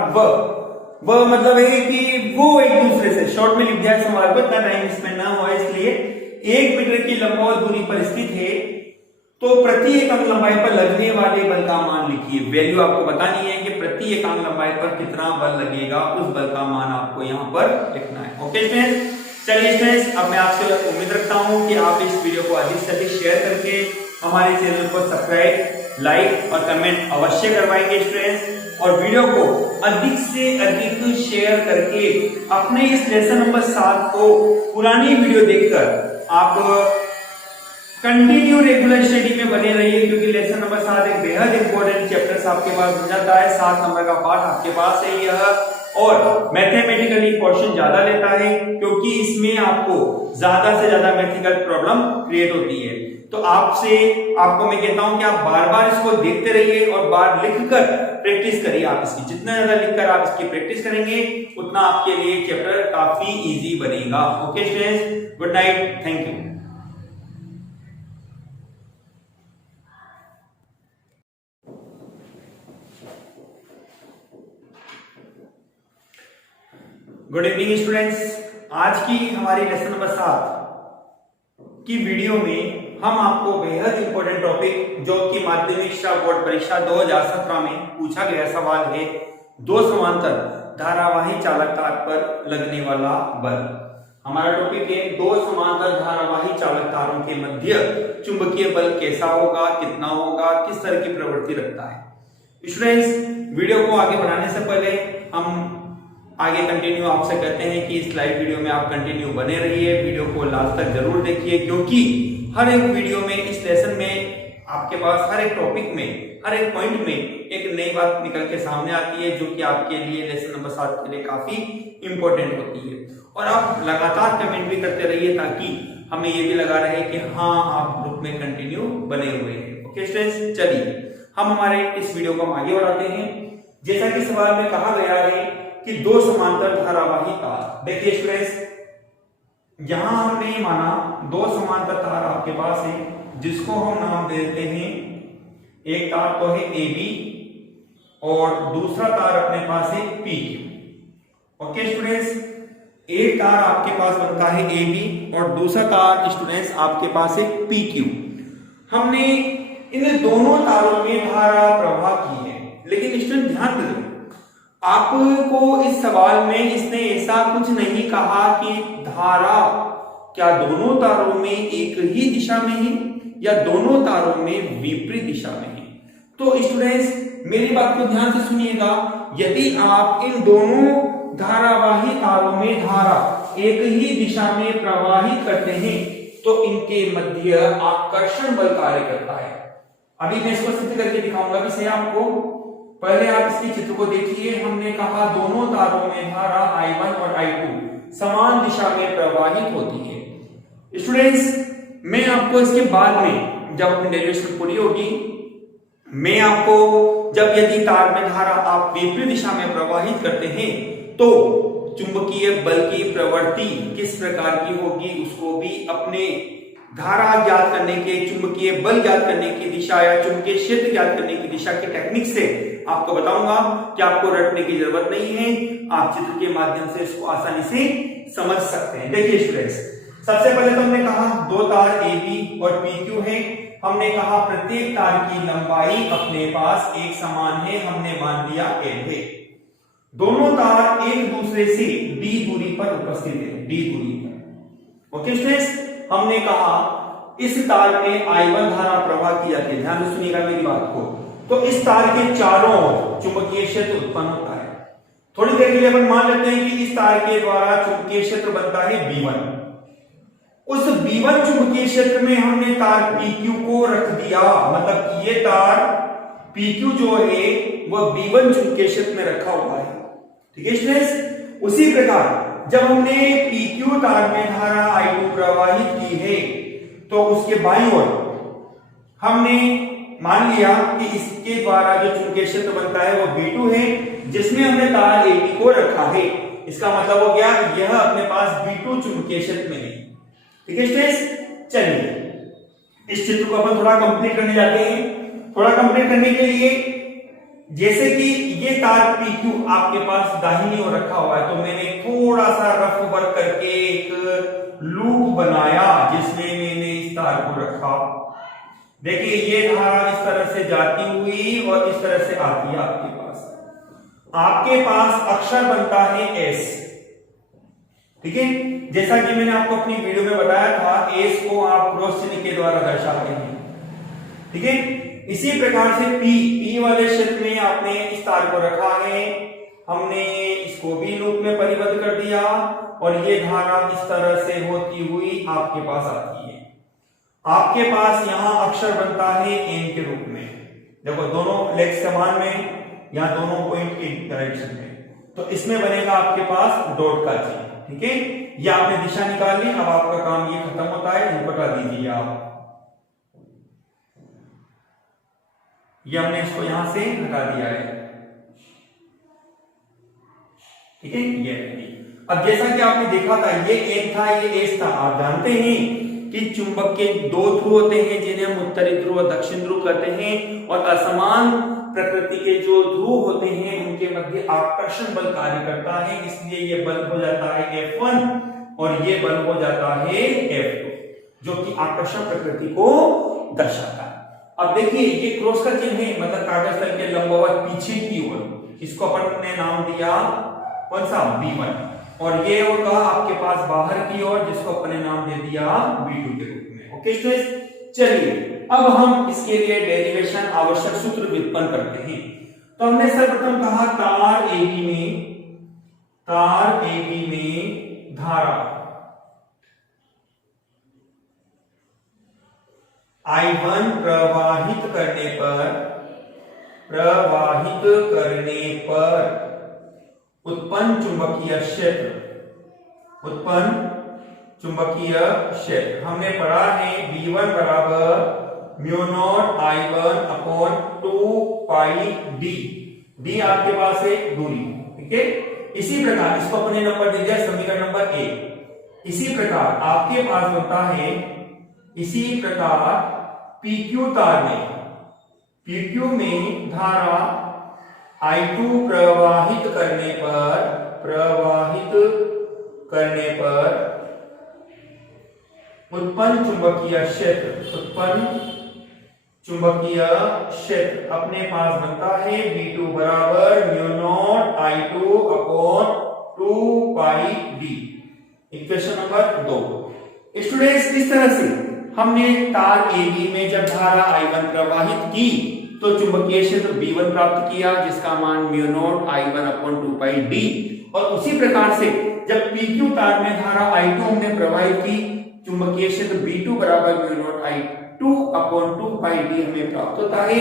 वह मतलब है कि वो एक दूसरे से, शॉर्ट में लिख दिया है सवाल को, इतना टाइम इसमें ना हो इसलिए 1 मीटर की लंबाई दूरी पर स्थित है तो प्रति एकांक लंबाई पर लगने वाले बल का मान लिखिए। वैल्यू आपको बतानी है कि प्रति एकांक लंबाई पर कितना बल लगेगा, उस बल का मान आपको यहाँ पर लिखना है। ओके स्टूडेंट्स, चलिए स्टूडेंट्स अब मैं आपसे उम्मीद रखता हूँ कि आप इस वीडियो को अधिक से अधिक शेयर करके हमारे चैनल को सब्सक्राइब, लाइक और कमेंट अवश्य करवाएंगे स्टूडेंट्स, और वीडियो को अधिक से अधिक शेयर करके अपने इस लेसन नंबर 7 को पुरानी वीडियो देखकर आप कंटिन्यू रेगुलर स्टडी में बने रहिए, क्योंकि लेसन नंबर 7 एक बेहद इंपॉर्टेंट चैप्टर आपके पास बन जाता है। 7 नंबर का पार्ट आपके पास है यह, और मैथमेटिकली क्वेश्चन ज्यादा लेता है क्योंकि इसमें आपको ज्यादा से ज्यादा मैथमेटिकल प्रॉब्लम क्रिएट होती है। तो आपको मैं कहता हूं कि आप बार बार इसको देखते रहिए और बार लिखकर प्रैक्टिस करिए। आप इसकी जितना ज्यादा लिखकर आप इसकी प्रैक्टिस करेंगे उतना आपके लिए चैप्टर काफी इजी बनेगा। Okay students, good night, thank you. Good evening students, आज की हमारी लेसन नंबर 7 की वीडियो में हम आपको बेहद इंपॉर्टेंट टॉपिक जो कि माध्यमिक शिक्षा बोर्ड परीक्षा 2017 में पूछा गया सवाल है, दो समांतर धारावाही चालक तार पर लगने वाला बल। हमारा टॉपिक है दो समांतर धारावाही चालक तारों के मध्य चुंबकीय बल कैसा होगा, कितना होगा, किस तरह की प्रवृत्ति रखता है। स्टूडेंट्स वीडियो को आगे बढ़ाने से पहले हम आगे कंटिन्यू आपसे कहते हैं कि इस लाइव वीडियो में आप कंटिन्यू बने रहिए, वीडियो को लास्ट तक जरूर देखिए, क्योंकि हर एक वीडियो में, इस लेसन में आपके पास हर एक टॉपिक में, हर एक पॉइंट में एक नई बात निकल के सामने आती है जो कि आपके लिए लेसन नंबर 7 के लिए काफी इंपॉर्टेंट होती है। और आप लगातार कमेंट भी करते रहिए ताकि हमें ये भी लगा रहे कि हाँ आप ग्रुप में कंटिन्यू बने हुए हैं। ओके स्टूडेंट्स, चलिए हम हमारे इस वीडियो को आगे बढ़ाते हैं। जैसा कि सवाल में कहा गया है कि दो समांतर धारावाही तार, देखिए स्टूडेंट्स यहां हमने माना दो समांतर तार आपके पास है जिसको हम नाम देते हैं, एक तार तो है AB और दूसरा तार अपने पास है PQ। ओके स्टूडेंट्स, एक तार आपके पास बनता है AB और दूसरा तार स्टूडेंट्स आपके पास है PQ। हमने इन दोनों तारों में धारा प्रवाह की है, लेकिन स्टूडेंट ध्यान दें आपको इस सवाल में इसने ऐसा कुछ नहीं कहा कि धारा क्या दोनों तारों में एक ही दिशा में है या दोनों तारों में विपरीत दिशा में है। तो स्टूडेंट्स मेरी बात को ध्यान से सुनिएगा, यदि आप इन दोनों धारावाही तारों में धारा एक ही दिशा में प्रवाहित करते हैं तो इनके मध्य आकर्षण बल कार्य करता है। अभी मैं इसको सिद्ध करके दिखाऊंगा कि सही आपको। पहले आप इसके चित्र को देखिए। हमने कहा दोनों तारों में धारा I1 और I2 समान दिशा में प्रवाहित होती है। स्टूडेंट्स मैं आपको इसके बाद में जब अपनी डेरिवेशन पूरी होगी, मैं आपको जब यदि तार में धारा आप विपरीत दिशा में प्रवाहित करते हैं तो चुंबकीय बल की प्रवृत्ति किस प्रकार की होगी उसको भी अपने धारा ज्ञात करने के, चुंबकीय बल ज्ञात करने की दिशा या चुंबकीय क्षेत्र ज्ञात करने की दिशा के टेक्निक से आपको बताऊंगा कि आपको रटने की जरूरत नहीं है, आप चित्र के माध्यम से इसको आसानी से समझ सकते हैं। देखिए स्टूडेंट्स सबसे पहले तो हमने कहा दो तार AB और PQ है। हमने कहा प्रत्येक तार की लंबाई अपने पास एक समान है, हमने मान लिया L है। दोनों तार एक दूसरे से D दूरी पर उपस्थित है, D दूरी पर। ओके स्टूडेंट्स, हमने कहा इस तार में I1 धारा प्रवाह की जाती है, ध्यान से सुनिएगा मेरी बात को। तो इस तार के चारों ओर चुंबकीय क्षेत्र उत्पन्न होता है। थोड़ी देर के लिए अपन मान लेते हैं कि इस तार के द्वारा चुंबकीय क्षेत्र बनता है B1। उस B1 चुंबकीय क्षेत्र में हमने तार PQ को रख दिया, मतलब कि ये तार PQ जो है वह B1 चुंबकीय क्षेत्र में रखा हुआ है। ठीक है स्टूडेंट्स, उसी प्रकार जब हमने PQ तार में धारा I2 प्रवाहित की है तो उसके बाईं ओर हमने मान लिया कि इसके द्वारा जो चुंबकीय क्षेत्र बनता है वो B2 है, जिसमें हमने तार AB को रखा है। इसका मतलब हो गया यह अपने पास B2 चुंबकीय क्षेत्र में है। ठीक है स्टूडेंट्स, चलिए इस चित्र को अपन थोड़ा कंप्लीट करने जाते हैं। थोड़ा कंप्लीट करने के लिए जैसे कि ये तार PQ आपके पास दाहिनी ओर रखा हुआ है, तो मैंने थोड़ा सा रफ वर्क करके एक लूप बनाया जिसमें मैंने इस तार को रखा। देखिए ये धारा इस तरह से जाती हुई और इस तरह से आती है आपके पास अक्षर बनता है S। ठीक है, जैसा कि मैंने आपको अपनी वीडियो में बताया था, S को आप क्रॉस चिन्ह के द्वारा दर्शाते हैं। ठीक है, इसी प्रकार से P वाले क्षेत्र में आपने इस तार को रखा है, हमने इसको भी लूप में परिबद्ध कर दिया और ये धारा इस तरह से होती हुई आपके पास आती है। आपके पास यहां अक्षर बनता है N के रूप में। देखो दोनों लेग समान में, यहां दोनों पॉइंट एक डायरेक्शन में, तो इसमें बनेगा आपके पास डॉट का चिन्ह। ठीक है, ये आपने दिशा निकाल ली। अब आपका काम ये खत्म होता है, इनको हटा दीजिए आप। ये हमने इसको यहां से हटा दिया है। ठीक है, ये अब जैसा कि आपने देखा था ये एक था, ये एस था। आप जानते हैं कि चुंबक के दो ध्रुव होते हैं जिन्हें हम उत्तरी ध्रुव और दक्षिण ध्रुव कहते हैं, और असमान प्रकृति के जो ध्रुव होते हैं उनके मध्य आकर्षण बल कार्य करता है, इसलिए ये बल हो जाता है F1 और ये बल हो जाता है F2, जो कि आकर्षण प्रकृति को दर्शाता है। अब देखिए ये क्रॉस का चिन्ह है, मतलब कागज तल के लंबवत पीछे की ओर, इसको अपन ने नाम दिया कौन सा, B1, और ये होगा आपके पास बाहर की ओर, जिसको अपन ने नाम दे दिया B2 के रूप में। ओके स्टूडेंट्स, चलिए अब हम इसके लिए डेरिवेशन आवश्यक सूत्र व्युत्पन्न करते हैं। तो हमने सर्वप्रथम कहा तार AB में धारा I1 प्रवाहित करने पर उत्पन्न चुंबकीय क्षेत्र हमने पढ़ा है B1 बराबर mu naught I1 upon 2 pi d आपके पास है दूरी। ठीक है, इसी प्रकार इसको अपने नंबर दे दिया समीकरण नंबर 1। इसी प्रकार आपके पास बनता है, इसी प्रकार PQ तार में धारा I2 प्रवाहित करने पर उत्पन्न चुंबकीय क्षेत्र अपने पास बनता है B2 बराबर mu naught I2 upon 2 pi d। Equation number 2। Students, इस तरह से हमने तार AB में जब धारा I1 प्रवाहित की तो चुंबकीय क्षेत्र B1 प्राप्त किया, जिसका मान mu naught I1 upon 2 pi d। और उसी प्रकार से जब PQ तार में धारा I2 हमने प्रवाहित की, चुंबकीय क्षेत्र B2 बराबर mu naught I2 upon 2 pi d हमें प्राप्त होता है।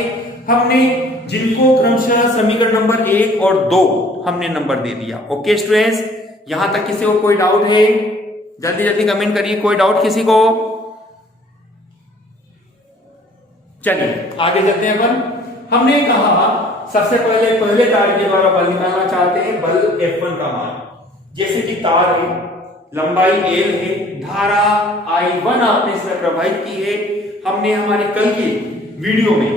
हमने जिनको क्रमशः समीकरण नंबर 1 और 2 हमने नंबर दे दिया। ओके स्टूडेंट्स, यहां तक किसी को कोई डाउट है? जल्दी जल्दी कमेंट करिए, कोई डाउट किसी को? चलिए आगे चलते हैं। अपन हमने कहा सबसे पहले तार के द्वारा बल निकालना चाहते हैं, बल F1 का मान। जैसे कि तार है, लंबाई L है, धारा I1 आपने इसमें प्रवाहित की है। हमने हमारे कल की वीडियो में,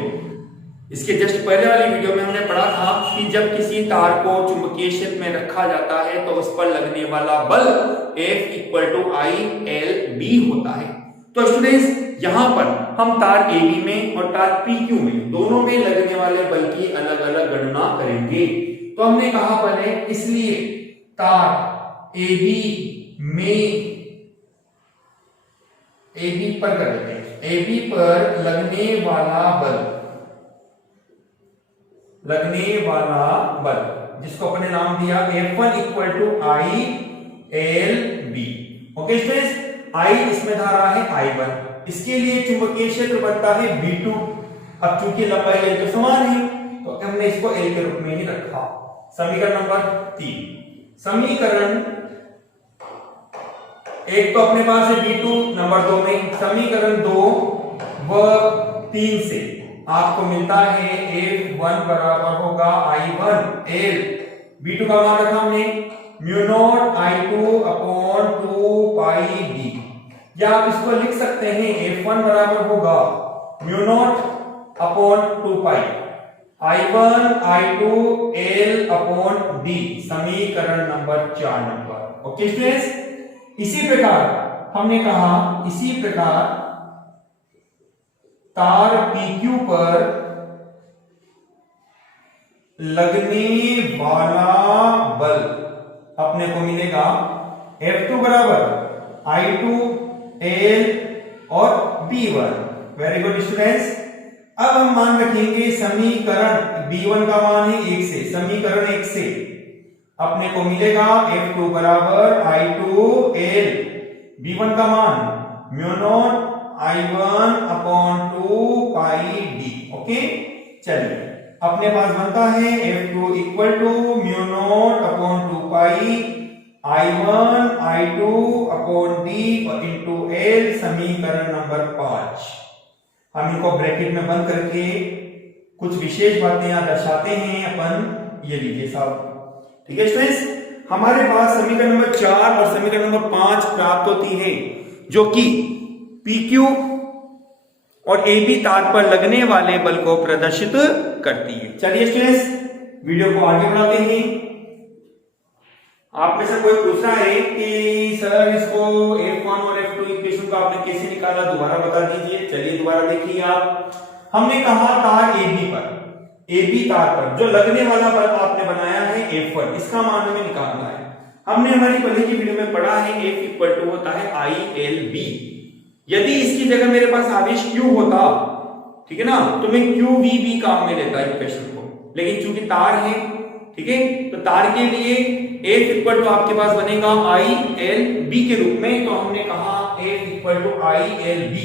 इसके जस्ट पहले वाली वीडियो में हमने पढ़ा था कि जब किसी तार को चुंबकीय क्षेत्र में रखा जाता है तो उस पर लगने वाला बल F इक्वल टू ILB होता है। तो स्टूडेंट्स, यहां पर हम तार AB में और तार PQ में दोनों में लगने वाले बल की अलग अलग गणना करेंगे। तो हमने कहा पहले, इसलिए तार AB पर कर लेते हैं, AB पर लगने वाला बल जिसको अपने नाम दिया F1 equal to I L B। Okay students, I इसमें धारा है I1, इसके लिए चुंबकीय क्षेत्र बनता है B2। अब चूंकि लंबाई L तो समान है तो हमने इसको L के रूप में ही रखा। समीकरण नंबर 3, समीकरण एक तो अपने पास है B2, नंबर 2 में समीकरण 2 व 3 से आपको मिलता है F1 बराबर होगा I1 L, B2 का मान रखा हमने mu naught I2 upon 2 pi D, या आप इसको लिख सकते हैं F1 बराबर होगा mu naught upon 2 pi I1 I2 L upon D, समीकरण नंबर 4 नंबर। ओके स्टूडेंट्स, इसी प्रकार हमने कहा, इसी प्रकार तार PQ पर लगने वाला बल अपने को मिलेगा F2 बराबर I2 L और B1। Very good students. अब हम मान रखेंगे समीकरण B1 का मान है 1 से, समीकरण 1 से अपने को मिलेगा F2 बराबर I2 L, B1 का मान mu naught I1 upon 2 pi D। Okay, चलिए अपने पास बनता है F2 equal to mu naught upon 2 pi I1 I2 upon D into L, समीकरण नंबर 5। हम इनको ब्रैकेट में बंद करके कुछ विशेष बातें यहां दर्शाते हैं अपन, ये लीजिए साहब। ठीक है स्टूडेंट्स, हमारे पास समीकरण नंबर 4 और समीकरण नंबर 5 प्राप्त होती है, जो कि PQ और AB तार पर लगने वाले बल को प्रदर्शित करती है। चलिए स्टूडेंट्स, वीडियो को आगे बढ़ाते हैं। आप में से कोई पूछ रहा है कि सर इसको F1 और F2 इक्वेशन को आपने कैसे निकाला, दोबारा बता दीजिए। चलिए दोबारा देखिए आप। हमने कहा तार AB तार पर जो लगने वाला बल आपने बनाया है F1, इसका मान हमें निकालना है। हमने हमारी पहले की वीडियो में पढ़ा है F इक्वल टू होता है ILB। यदि इसकी जगह मेरे पास आवेश Q होता, ठीक है ना, तो मैं QVB काम में लेता इक्वेशन को, लेकिन चूंकि तार है, ठीक है, तो तार के लिए F इक्वल टू आपके पास बनेगा ILB के रूप में। तो हमने कहा F equal to ILB,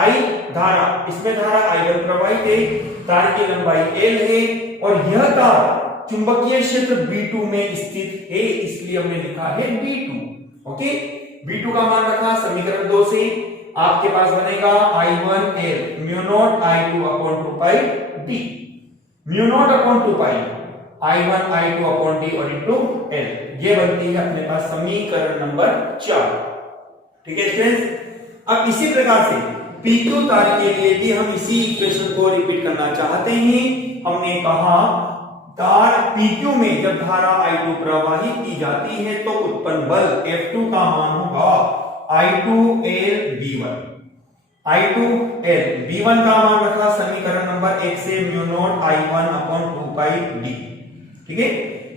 I धारा, इसमें धारा I1 प्रवाहित है, तार की लंबाई L है और यह तार चुंबकीय क्षेत्र B2 में स्थित है, इसलिए हमने लिखा है B2। ओके, B2 का मान रखा समीकरण 2 से, आपके पास बनेगा I1 L mu naught I2 upon 2 pi D, mu naught upon 2 pi I1 I2 upon D और इंटू L, ये बनती है अपने पास समीकरण नंबर 4। ठीक है स्टूडेंट्स, अब इसी प्रकार से PQ तार के लिए भी हम इसी इक्वेशन को रिपीट करना चाहते हैं। हमने कहा तार PQ में जब धारा I2 प्रवाहित की जाती है तो उत्पन्न बल F2 का मान होगा I2L B1। I2L B1 का मान रखा समीकरण नंबर 1 से mu naught I1 upon 2 pi D। ठीक है,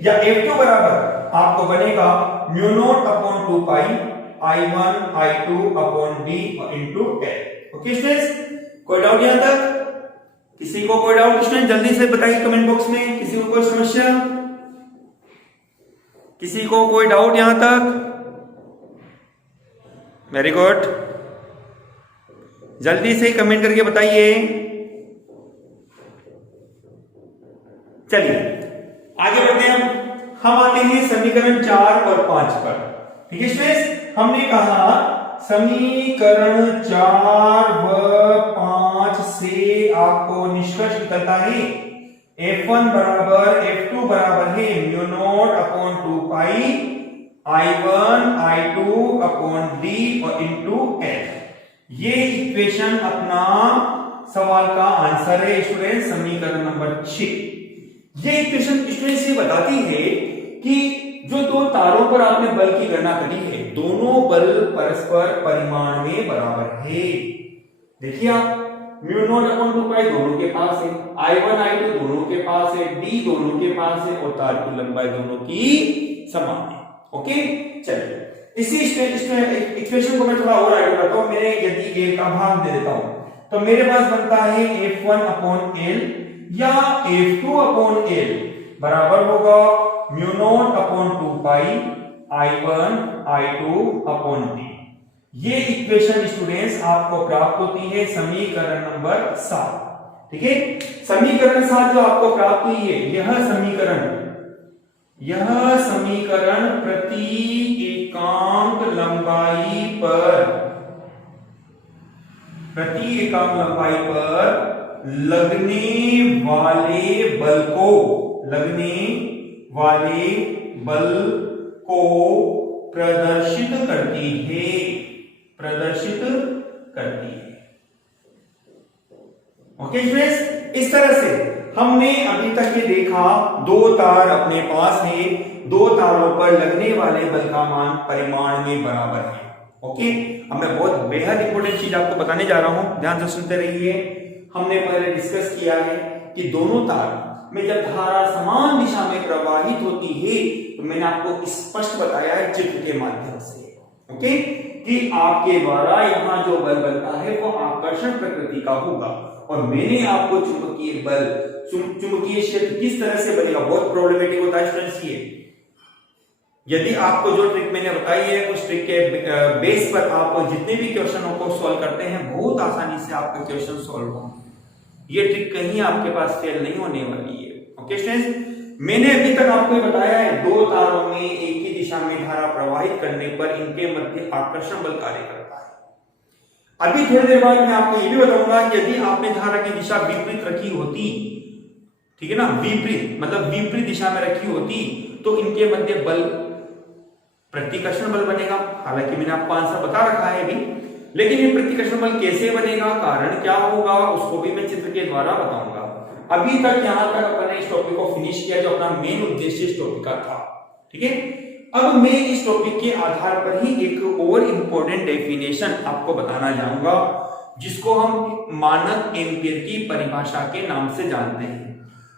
या F2 बराबर आपको बनेगा mu naught upon 2 pi I1 I2 upon D into L। Okay students, कोई डाउट यहां तक? किसी को कोई डाउट स्टूडेंट जल्दी से बताइए कमेंट बॉक्स में। किसी को कोई समस्या, किसी को कोई डाउट यहां तक? वेरी गुड, जल्दी से कमेंट करके बताइए। चलिए आगे बढ़ते हैं। हम आते हैं समीकरण 4 और 5 पर। ठीक है स्टूडेंट्स, हमने कहा समीकरण 4 व 5 से आपको निष्कर्ष निकलता है F1 बराबर F2 बराबर है mu naught upon 2 pi I1 I2 upon D और इंटू L। ये इक्वेशन अपना सवाल का आंसर है स्टूडेंट, समीकरण नंबर 6। ये इक्वेशन स्टूडेंट ये बताती है कि जो दो तारों पर आपने बल की गणना करी है, दोनों बल परस्पर परिमाण में बराबर है। देखिए आप, म्यू नॉट अपॉन 2 पाई दोनों के पास है, I1 I2 दोनों के पास है, D दोनों के पास है और तार की लंबाई दोनों की समान है। ओके, चलिए इसी इक्वेशन को मैं थोड़ा और आगे बढ़ाता हूं। मैंने यदि L का भाग दे देता हूं तो मेरे पास बनता है F1 अपॉन L या F2 अपॉन L बराबर होगा mu naught upon 2 pi I1 I2 upon D. ये इक्वेशन स्टूडेंट्स आपको प्राप्त होती है समीकरण नंबर 7। ठीक है, समीकरण 7 जो आपको प्राप्त हुई है, यह समीकरण प्रति एकांक लंबाई पर लगने वाले बल को प्रदर्शित करती है। ओके स्टूडेंट्स, इस तरह से हमने अभी तक ये देखा, दो तार अपने पास है, दो तारों पर लगने वाले बल का मान परिमाण में बराबर है। ओके, अब मैं बहुत बेहद इंपॉर्टेंट चीज आपको बताने जा रहा हूं, ध्यान से सुनते रहिए। हमने पहले डिस्कस किया है कि दोनों तार में जब धारा समान दिशा में प्रवाहित होती है तो मैंने आपको स्पष्ट बताया है चित्र के माध्यम से, ओके, कि आपके द्वारा यहाँ जो बल बनता है वो आकर्षण प्रकृति का होगा। और मैंने आपको चुंबकीय क्षेत्र किस तरह से बनेगा, बहुत प्रॉब्लमेटिक होता है स्टूडेंट्स ये। यदि आपको जो ट्रिक मैंने बताई है उस ट्रिक के बेस पर आप जितने भी क्वेश्चनों को सॉल्व करते हैं बहुत आसानी से आपके क्वेश्चन सॉल्व होंगे। ये ट्रिक कहीं आपके पास फेल नहीं होने वाली है। ओके स्टूडेंट्स, मैंने अभी तक आपको बताया है दो तारों में एक ही दिशा में धारा प्रवाहित करने पर इनके मध्य आकर्षण बल कार्य करता है। अभी थोड़ी देर बाद मैं आपको ये भी बताऊंगा कि यदि आपने धारा की दिशा विपरीत रखी होती, ठीक है ना, विपरीत दिशा में रखी होती तो इनके मध्य बल प्रतिकर्षण बल बनेगा। हालांकि मैंने आपको आंसर बता रखा है अभी, लेकिन ये प्रतिकर्षण बल कैसे बनेगा, कारण क्या होगा, उसको भी मैं चित्र के द्वारा बताऊंगा। अभी तक यहां तक अपने इस टॉपिक को फिनिश किया जो अपना मेन उद्देश्य इस टॉपिक का था। ठीक है, अब मैं इस टॉपिक के आधार पर ही एक और इंपॉर्टेंट डेफिनेशन आपको बताना चाहूंगा जिसको हम मानक एम्पीयर की परिभाषा के नाम से जानते हैं।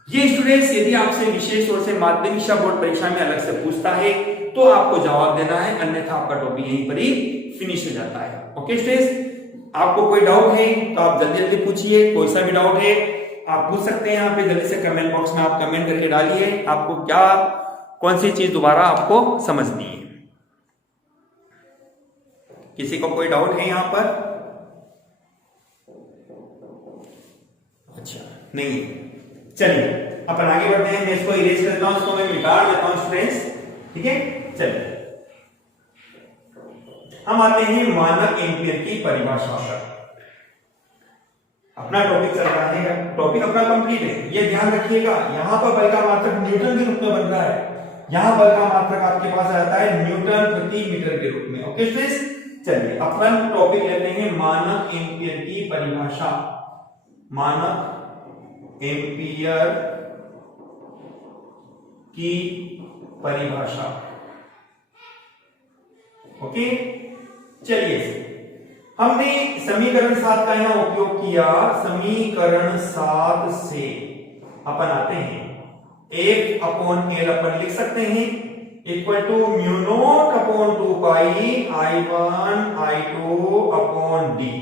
ये स्टूडेंट्स यदि आपसे विशेष तौर से माध्यमिक शिक्षा बोर्ड परीक्षा में अलग से पूछता है तो आपको जवाब देना है, अन्यथा आपका टॉपिक यहीं पर ही फिनिश हो जाता है। ओके स्टूडेंट्स, आपको कोई डाउट है तो आप जल्दी जल्दी पूछिए, कोई सा भी डाउट है आप पूछ सकते हैं यहाँ पे, जल्दी से कमेंट बॉक्स में आप कमेंट करके डालिए आपको क्या कौन सी चीज दोबारा आपको समझनी है। किसी को कोई डाउट है यहाँ पर? अच्छा नहीं, चलिए अपन आगे बढ़ते हैं। मैं इसको इरेज कर देता हूं, इसको मैं मिटा देता हूं स्टूडेंट्स। ठीक है, चलिए हम आते हैं मानक एम्पीयर की परिभाषा पर। अपना टॉपिक चल रहा है, टॉपिक अपना कंप्लीट है, ये ध्यान रखिएगा। यहां पर बल का मात्रक न्यूटन के रूप में बन रहा है, यहां बल का मात्रक आपके पास आता है न्यूटन प्रति मीटर के रूप में। ओके स्टूडेंट्स, चलिए अपना टॉपिक लेते हैं मानक एम्पीयर की परिभाषा। मानक एम्पीयर की परिभाषा। ओके, चलिए हमने समीकरण 7 का यहां उपयोग किया। समीकरण 7 से अपन आते हैं F अपॉन एल अपन लिख सकते हैं equal to mu naught upon 2 pi I1 I2 upon D.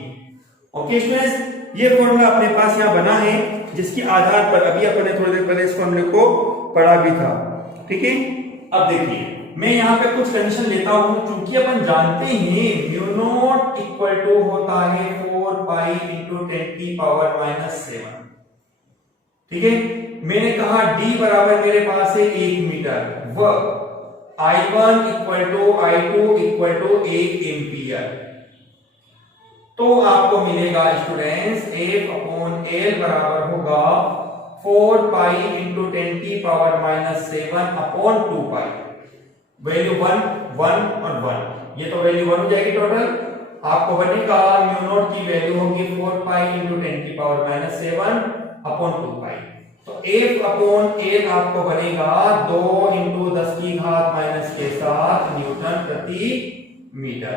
Okay students, ये फॉर्मूला अपने पास यहां बना है जिसके आधार पर अभी अपन ने थोड़ी देर पहले इस फॉर्मूले को पढ़ा भी था। ठीक है, अब देखिए मैं यहाँ पे कुछ कंडीशन लेता हूं, क्योंकि अपन जानते हैं म्यू नॉट इक्वल टू होता है 4 पाई इंटू 10 की पावर -7। ठीक है, मैंने कहा d बराबर मेरे पास है 1 मीटर व I1 equal to I2 equal to 1 ampere. तो आपको मिलेगा स्टूडेंट्स F अपॉन L बराबर होगा 4 पाई इंटू 10 की पावर -7 अपॉन 2 पाई। वैल्यू 1 1 और 1, ये तो वैल्यू 1 हो जाएगी टोटल। आपको बनेगा म्यू नॉट की वैल्यू होगी 4 पाई इंटू 10 की पावर -7 अपॉन 2 पाई। तो F अपॉन L आपको बनेगा 2 इंटू 10 की घात -7 न्यूटन प्रति मीटर।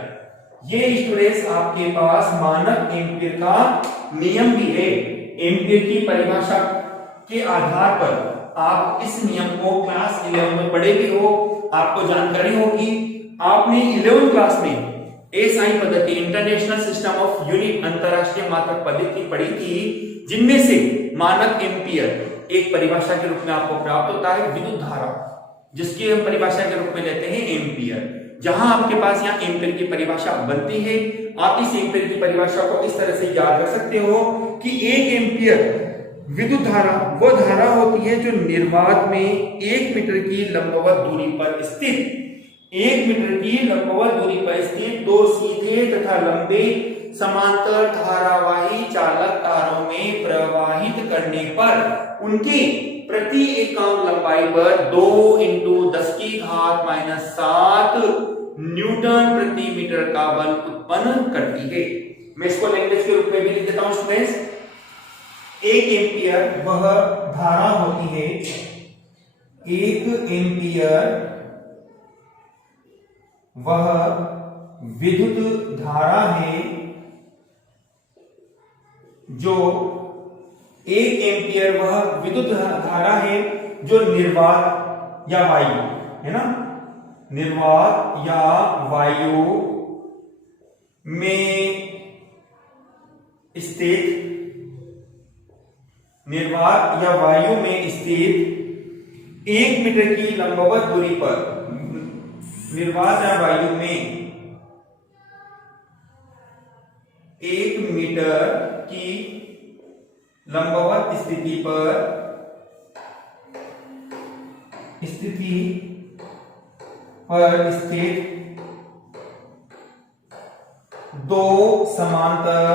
ये स्टूडेंट्स आपके पास मानक एम्पीयर का नियम भी है। एम्पीयर की परिभाषा के आधार पर आप इस नियम को क्लास 11 में पढ़े भी हो, आपको जानकारी होगी। आपने 11th क्लास में एसआई पद्धति, इंटरनेशनल सिस्टम ऑफ यूनिट, अंतरराष्ट्रीय मात्रक पद्धति पढ़ी थी, जिनमें से मानक एम्पीयर एक परिभाषा के रूप में आपको प्राप्त होता है विद्युत धारा, जिसकी हम परिभाषा के रूप में लेते हैं एम्पियर। जहां आपके पास यहाँ एम्पियर की परिभाषा बनती है, आप इस एम्पियर की परिभाषा को इस तरह से याद रख सकते हो कि 1 एम्पियर विद्युत धारा वो धारा होती है जो निर्वात में 1 मीटर की लंबवत दूरी पर स्थित 1 मीटर की लंबवत दूरी पर स्थित दो सीधे तथा लंबे समांतर धारावाही चालक तारों में प्रवाहित करने पर उनकी प्रति इकाई लंबाई पर 2 × 10⁻⁷ न्यूटन प्रति मीटर का बल उत्पन्न करती है। मैं इसको लैंग्वेज के रूप में भी लिख देता हूं स्टूडेंट्स। 1 एम्पियर वह धारा होती है, 1 एम्पियर वह विद्युत धारा है जो 1 एम्पियर वह विद्युत धारा है जो निर्वात या वायु है ना, निर्वात या वायु में स्थित निर्वात या वायु में स्थित 1 मीटर की लंबवत दूरी पर निर्वात या वायु में 1 मीटर की लंबवत स्थिति पर स्थित दो समांतर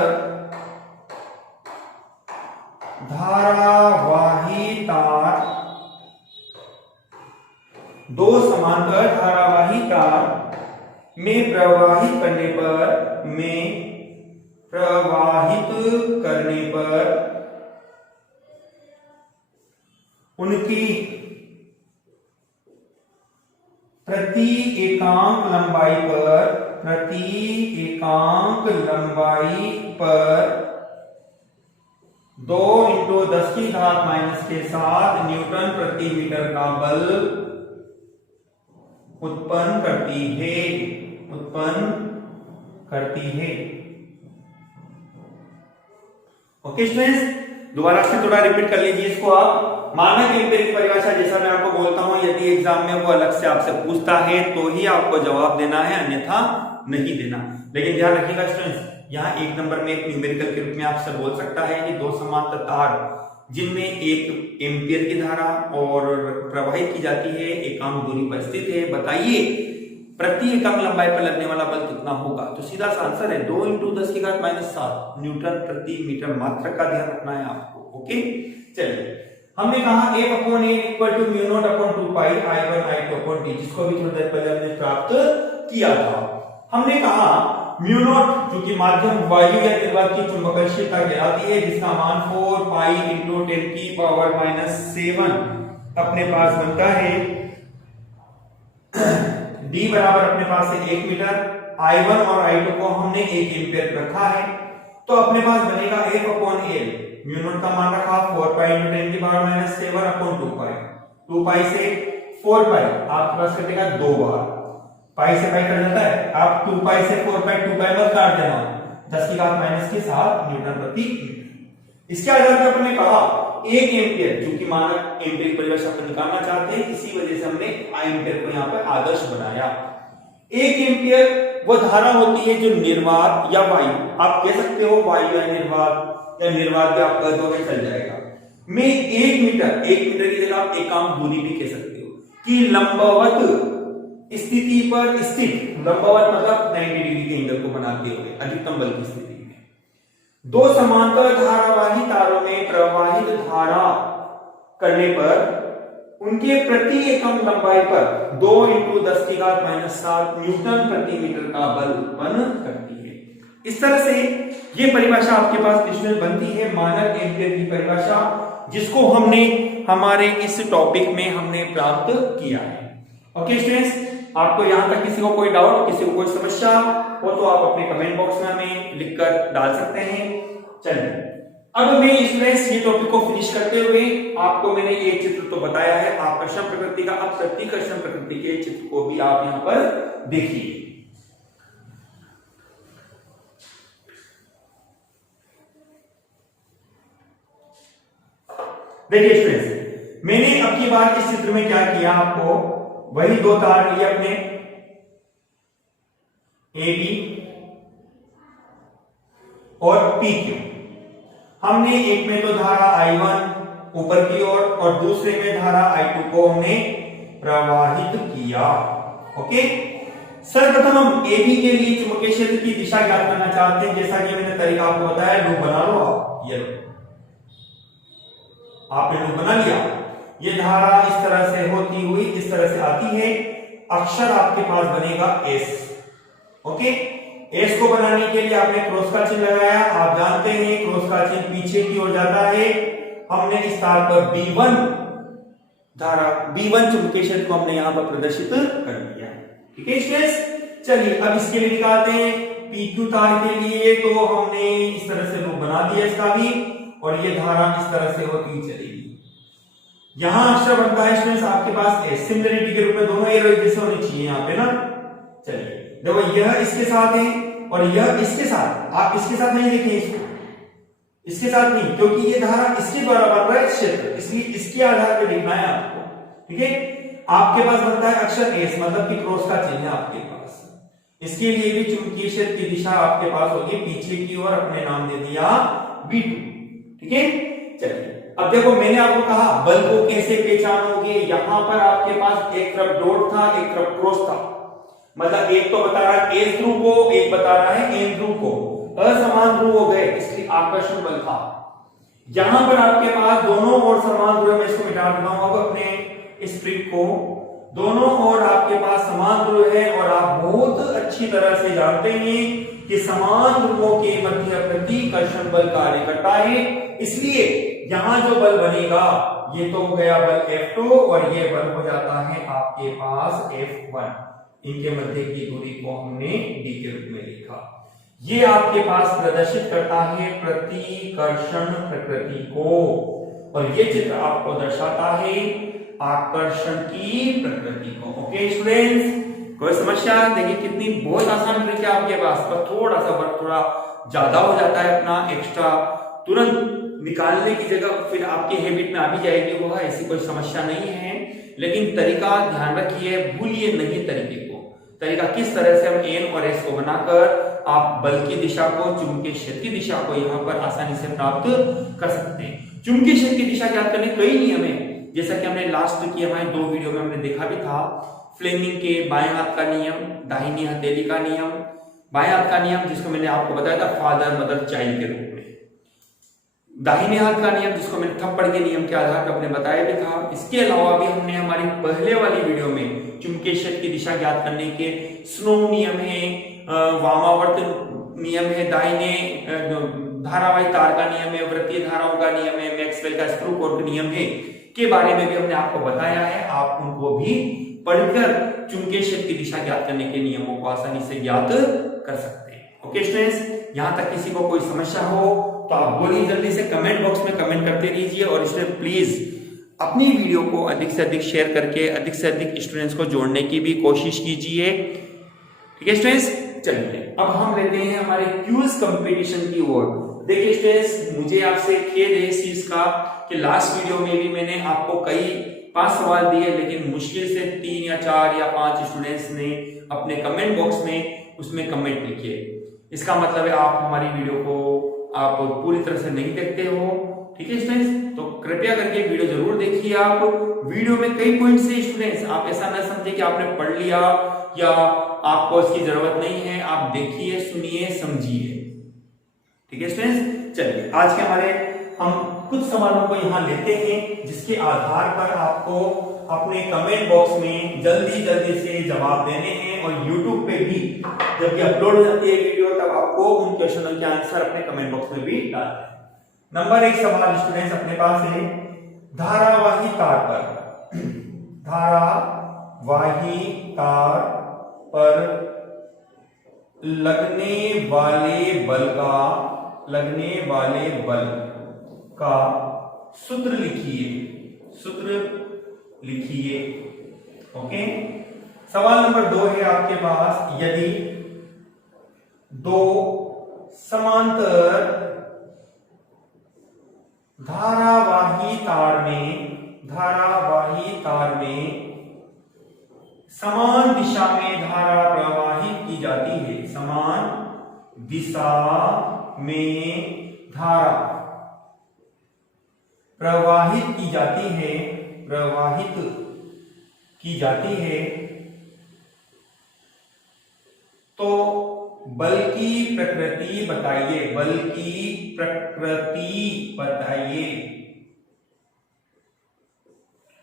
धारावाही तार में प्रवाहित करने पर उनकी प्रति एकांक लंबाई पर 2 × 10⁻⁷ के साथ न्यूटन प्रति मीटर का बल उत्पन्न करती है। ओके स्टूडेंट्स, दोबारा से थोड़ा रिपीट कर लीजिए इसको आप। मानक एम्पियर की परिभाषा जैसा मैं आपको बोलता हूं, यदि एग्जाम में वो अलग से आपसे पूछता है तो ही आपको जवाब देना है, अन्यथा नहीं देना। लेकिन ध्यान रखिएगा स्टूडेंट्स, यहाँ 1 नंबर में एक न्यूमेरिकल के रूप में आपसे बोल सकता है कि 2 समांतर तार जिनमें 1 एम्पियर की धारा और प्रवाहित की जाती है, एकांक दूरी पर स्थित है, बताइए प्रति एकांक लंबाई पर लगने वाला बल कितना होगा। तो सीधा सा आंसर है 2 × 10⁻⁷ न्यूटन प्रति मीटर। मात्रा का ध्यान रखना है आपको। ओके, चलिए हमने कहा 1/a = μ0/2π I1 I2/d, जिसको भी थोड़ी देर पहले हमने प्राप्त किया था। हमने कहा μ0 जो कि माध्यम वायु या निर्वात की चुंबकशीलता कहलाती है, जिसका मान 4π × 10⁻⁷ अपने पास बनता है। d बराबर अपने पास है 1 मीटर, I1 और I2 को हमने 1 एम्पियर रखा है, तो अपने पास बनेगा 1/L। μ0 का मान रखा 4π × 10⁻⁷/2π, 2π से 4π आपके पास कटेगा 2 बार, पाई से पाई कट जाता है, आप 2π से 4π 2π मत काट देना, 10⁻⁷ न्यूटन प्रति मीटर। इसके आधार पर हमने कहा 1 एम्पियर, जो कि मानक एम्पियर परिभाषा पर निकालना चाहते हैं, इसी वजह से हमने एम्पियर को यहाँ पर आदर्श बनाया। 1 एम्पियर वो धारा होती है जो निर्वात या वायु, आप कह सकते हो वायु या निर्वात भी आप कह दोगे चल जाएगा, में 1 मीटर की जगह आप एकांक दूरी भी कह सकते हो कि लंबवत स्थिति पर स्थित, लंबवत मतलब 90 डिग्री के एंगल को बनाते हुए अधिकतम बल की स्थिति में 2 समांतर धारावाही तारों में प्रवाहित धारा करने पर उनके प्रति एकम लंबाई पर 2 × 10⁻⁷ न्यूटन प्रति मीटर का बल उत्पन्न करती है। इस तरह से ये परिभाषा आपके पास इसमें बनती है, मानक एम्पियर की परिभाषा, जिसको हमने हमारे इस टॉपिक में हमने प्राप्त किया है। ओके स्टूडेंट्स, आपको यहां तक किसी को कोई डाउट, किसी को कोई समस्या हो तो आप अपने कमेंट बॉक्स में हमें लिखकर डाल सकते हैं। चलिए अब मैं स्टूडेंट्स ये टॉपिक को फिनिश करते हुए आपको मैंने एक चित्र तो बताया है आकर्षण प्रकृति का, अब प्रतिकर्षण प्रकृति के चित्र को भी आप यहां पर देखिए। देखिए स्टूडेंट्स, मैंने अब की बार इस चित्र में क्या किया, आपको वही दो तार लिए अपने ए बी और पी क्यू। हमने एक में तो धारा I1 ऊपर की ओर और दूसरे में धारा I2 को हमने प्रवाहित किया। ओके, सर्वप्रथम हम ए बी के लिए चुंबकीय क्षेत्र की दिशा ज्ञात करना चाहते हैं। जैसा कि मैंने तरीका आपको बताया, लूप बना लो आप, ये लो, आपने लूप बना लिया। ये धारा इस तरह से होती हुई इस तरह से आती है, अक्षर आपके पास बनेगा एस। ओके, एस को बनाने के लिए आपने क्रॉस का चिन्ह लगाया। आप जानते हैं क्रॉस का चिन्ह पीछे की ओर जाता है। हमने इस तार पर B1 धारा, B1 चुंबकीय क्षेत्र को हमने यहां पर प्रदर्शित कर दिया। ठीक है स्टूडेंट्स, चलिए अब इसके लिए निकालते हैं PQ तार के लिए। तो हमने इस तरह से लूप बना दिया इसका भी, और ये धारा इस तरह से होती चलेगी। यहां अक्षर बनता है स्टूडेंट्स आपके पास एस, सिमिलरिटी के रूप में दोनों एरो जैसे होने चाहिए यहां पे ना। चलिए देखो, यह इसके साथ है और यह इसके साथ। आप इसके साथ नहीं देखें इसको, इसके साथ नहीं, क्योंकि ये धारा इसके द्वारा बन रहा है क्षेत्र, इसलिए इसके आधार पर देखना है आपको। ठीक है, आपके पास बनता है अक्षर एस, मतलब कि क्रॉस का चिन्ह है आपके पास। इसके लिए भी चुंबकीय क्षेत्र की दिशा आपके पास होगी पीछे की ओर, अपने नाम दे दिया V2। ठीक है, चलिए अब देखो, मैंने आपको कहा बल को कैसे पहचानोगे। यहां पर आपके पास एक तरफ डॉट था, एक तरफ क्रॉस था, मतलब एक तो बता रहा है एस ध्रुव को, एक बता रहा है एन ध्रुव को। असमान ध्रुव हो गए, इसलिए आकर्षण बल था। यहां पर आपके पास दोनों ओर समान ध्रुव, मैं इसको मिटा देता हूं अब अपने इस ट्रिक को। दोनों ओर आपके पास समान ध्रुव है, और आप बहुत अच्छी तरह से जानते हैं कि समान ध्रुवों के मध्य प्रतिकर्षण बल कार्य करता है। इसलिए यहां जो बल बनेगा, ये तो हो गया बल F2 और ये बल हो जाता है आपके पास F1। इनके मध्य की दूरी को हमने d के रूप में लिखा। ये आपके पास प्रदर्शित करता है प्रतिकर्षण प्रकृति को, और ये चित्र आपको दर्शाता है आकर्षण की प्रकृति को। ओके स्टूडेंट्स, कोई समस्या? देखिए कितनी बहुत आसान ट्रिक है आपके पास, पर थोड़ा सा वर्क थोड़ा ज्यादा हो जाता है अपना एक्स्ट्रा, तुरंत निकालने की जगह फिर आपकी हैबिट में आ भी जाएगी वो, ऐसी कोई समस्या नहीं है। लेकिन तरीका ध्यान रखिए, भूलिए नहीं तरीके को। तरीका किस तरह से हम एन और एस को बनाकर आप बल की दिशा को, चुंबकीय क्षेत्र की दिशा को यहाँ पर आसानी से प्राप्त कर सकते हैं। चुंबकीय क्षेत्र की दिशा ज्ञात करने कई नियम है, जैसा कि हमने लास्ट की हमारे 2 वीडियो में हमने देखा भी था। फ्लेमिंग के बाएं हाथ का नियम, दाहिनी हथेली का नियम, बाएं हाथ का नियम जिसको मैंने आपको बताया था फादर मदर चाइल्ड के रूप में, दाहिने हाथ का नियम जिसको मैंने थप्पड़ के नियम के आधार पर अपने बताया भी था। इसके अलावा भी हमने हमारी पहले वाली वीडियो में चुंबकीय क्षेत्र की दिशा ज्ञात करने के स्नो नियम है, वामावर्त नियम है, दाहिने धारावाही तार का नियम है, वृत्तीय धाराओं का नियम है, मैक्सवेल का स्क्रू कोर्क नियम है के बारे में भी हमने आपको बताया है। आप उनको भी पढ़कर चुंबकीय क्षेत्र की दिशा ज्ञात करने के नियमों को आसानी से ज्ञात कर सकते हैं। ओके स्टूडेंट्स, यहां तक किसी को कोई समस्या हो तो आप बोलिए, जल्दी से कमेंट बॉक्स में कमेंट करते रहिए, और इसमें प्लीज अपनी वीडियो को अधिक से अधिक शेयर करके अधिक से अधिक स्टूडेंट्स को जोड़ने की भी कोशिश कीजिए। ठीक है स्टूडेंट्स, चलिए अब हम लेते हैं हमारे क्विज कंपटीशन की ओर। देखिए स्टूडेंट्स, मुझे आपसे खेद है इस चीज का कि लास्ट वीडियो में भी मैंने आपको 5 सवाल दिए, लेकिन मुश्किल से 3 या 4 या 5 स्टूडेंट्स ने अपने कमेंट बॉक्स में उसमें कमेंट लिखे। इसका मतलब है आप हमारी वीडियो को आप पूरी तरह से नहीं देखते हो। ठीक है स्टूडेंट्स, तो कृपया करके वीडियो जरूर देखिए। आप वीडियो में कई पॉइंट्स है स्टूडेंट्स, आप ऐसा ना समझे कि आपने पढ़ लिया या आपको इसकी जरूरत नहीं है। आप देखिए, सुनिए, समझिए। ठीक है स्टूडेंट्स, चलिए आज के हमारे हम कुछ सवालों को यहाँ लेते हैं, जिसके आधार पर आपको अपने कमेंट बॉक्स में जल्दी से जवाब देने हैं, और YouTube पे भी जब ये अपलोड हो जाती है वीडियो तब आपको उन क्वेश्चनों के आंसर अपने कमेंट बॉक्स में भी डालना है। नंबर 1 सवाल स्टूडेंट्स अपने पास है, धारावाही तार पर लगने वाले बल का सूत्र लिखिए। ओके, सवाल नंबर 2 है आपके पास, यदि 2 समांतर धारावाही तार में समान दिशा में धारा प्रवाहित की जाती है। समान दिशा में धारा प्रवाहित की जाती है तो बल की प्रकृति बताइए।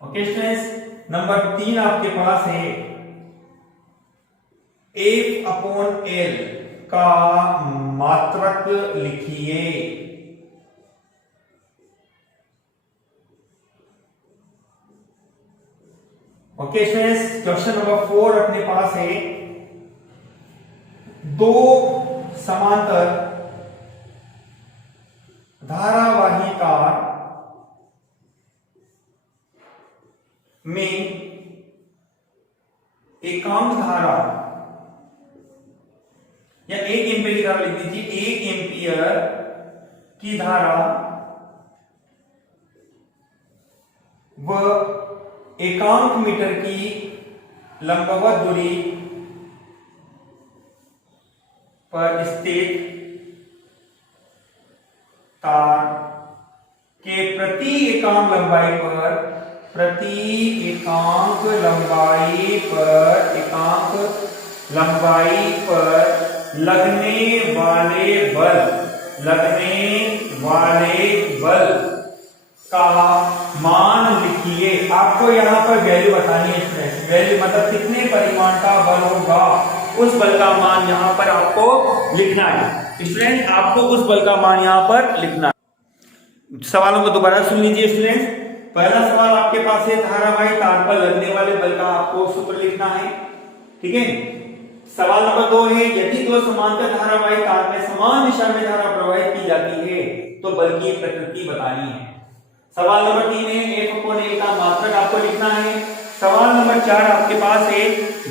ओके स्टूडेंट्स, नंबर 3 आपके पास है F/L का मात्रक लिखिए। ओके स्टूडेंट्स, क्वेश्चन नंबर 4 अपने पास है दो समांतर धारावाही तार में एकांक धारा या 1 एम्पीयर की धारा लिख दीजिए। 1 एम्पीयर की धारा व एकांक मीटर की लंबवत दूरी पर स्थित तार के प्रति एकांक लंबाई पर लगने वाले बल का मान लिखिए। आपको यहाँ पर वैल्यू बतानी है। वैल्यू मतलब कितने परिमाण का बल होगा, उस बल का मान यहाँ पर आपको लिखना है। स्टूडेंट, आपको उस बल का मान यहाँ पर लिखना है। सवालों को दोबारा सुन लीजिए स्टूडेंट। पहला सवाल आपके पास है धारावाही तार पर लगने वाले बल का आपको सूत्र लिखना है। ठीक है। सवाल नंबर 2 है यदि दो समांतर धारावाही तार में समान दिशा में धारा प्रवाहित की जाती है तो बल की प्रकृति बतानी है। सवाल नंबर 3 है F/L का मात्रक आपको लिखना है। सवाल नंबर 4 आपके पास है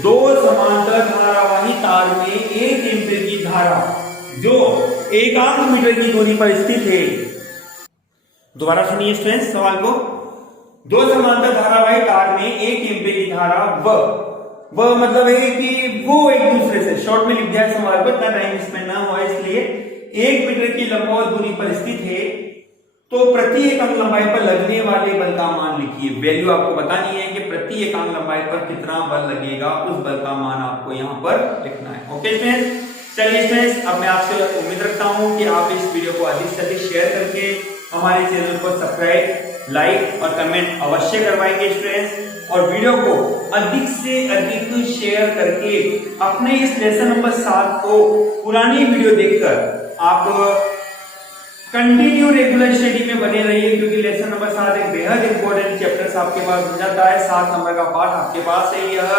दो समांतर धारावाही तार में 1 एम्पीयर की धारा जो एकांक मीटर की दूरी पर स्थित है। दोबारा सुनिए स्टूडेंट्स सवाल को। दो समांतर धारावाही तार में 1 एम्पीयर की धारा वह मतलब है कि वो एक दूसरे से, शॉर्ट में लिख दिया है सवाल को, इतना टाइम इसमें ना हुआ इसलिए 1 मीटर की लंबवत दूरी पर स्थित है तो प्रति एकांक लंबाई पर लगने वाले बल का मान लिखिए। वैल्यू आपको बतानी है कि प्रति एकांक लंबाई पर कितना बल लगेगा, उस बल का मान आपको यहाँ पर लिखना है। ओके स्टूडेंट्स, चलिए स्टूडेंट्स, अब मैं आपसे उम्मीद रखता हूँ कि आप इस वीडियो को अधिक से अधिक शेयर करके हमारे चैनल को सब्सक्राइब, लाइक और कमेंट अवश्य करवाएंगे स्टूडेंट्स। और वीडियो को अधिक से अधिक शेयर करके अपने इस लेसन नंबर 7 को पुरानी वीडियो देखकर आप कंटिन्यू रेगुलर स्टडी में बने रहिए, क्योंकि लेसन नंबर 7 एक बेहद इंपॉर्टेंट चैप्टर आपके पास बन जाता है। 7 नंबर का पार्ट आपके पास है यह,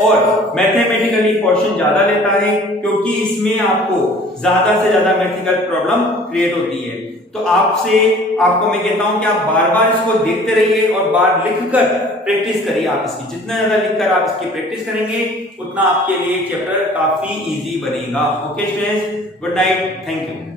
और मैथमेटिकली पोर्शन ज्यादा लेता है क्योंकि इसमें आपको ज्यादा से ज्यादा मैथमेटिकल प्रॉब्लम क्रिएट होती है। तो आपको मैं कहता हूं कि आप बार बार इसको देखते रहिए और बार लिखकर प्रैक्टिस करिए। आप इसकी जितना ज्यादा लिखकर आप इसकी प्रैक्टिस करेंगे उतना आपके लिए चैप्टर काफी इजी बनेगा। Okay students, good night, thank you.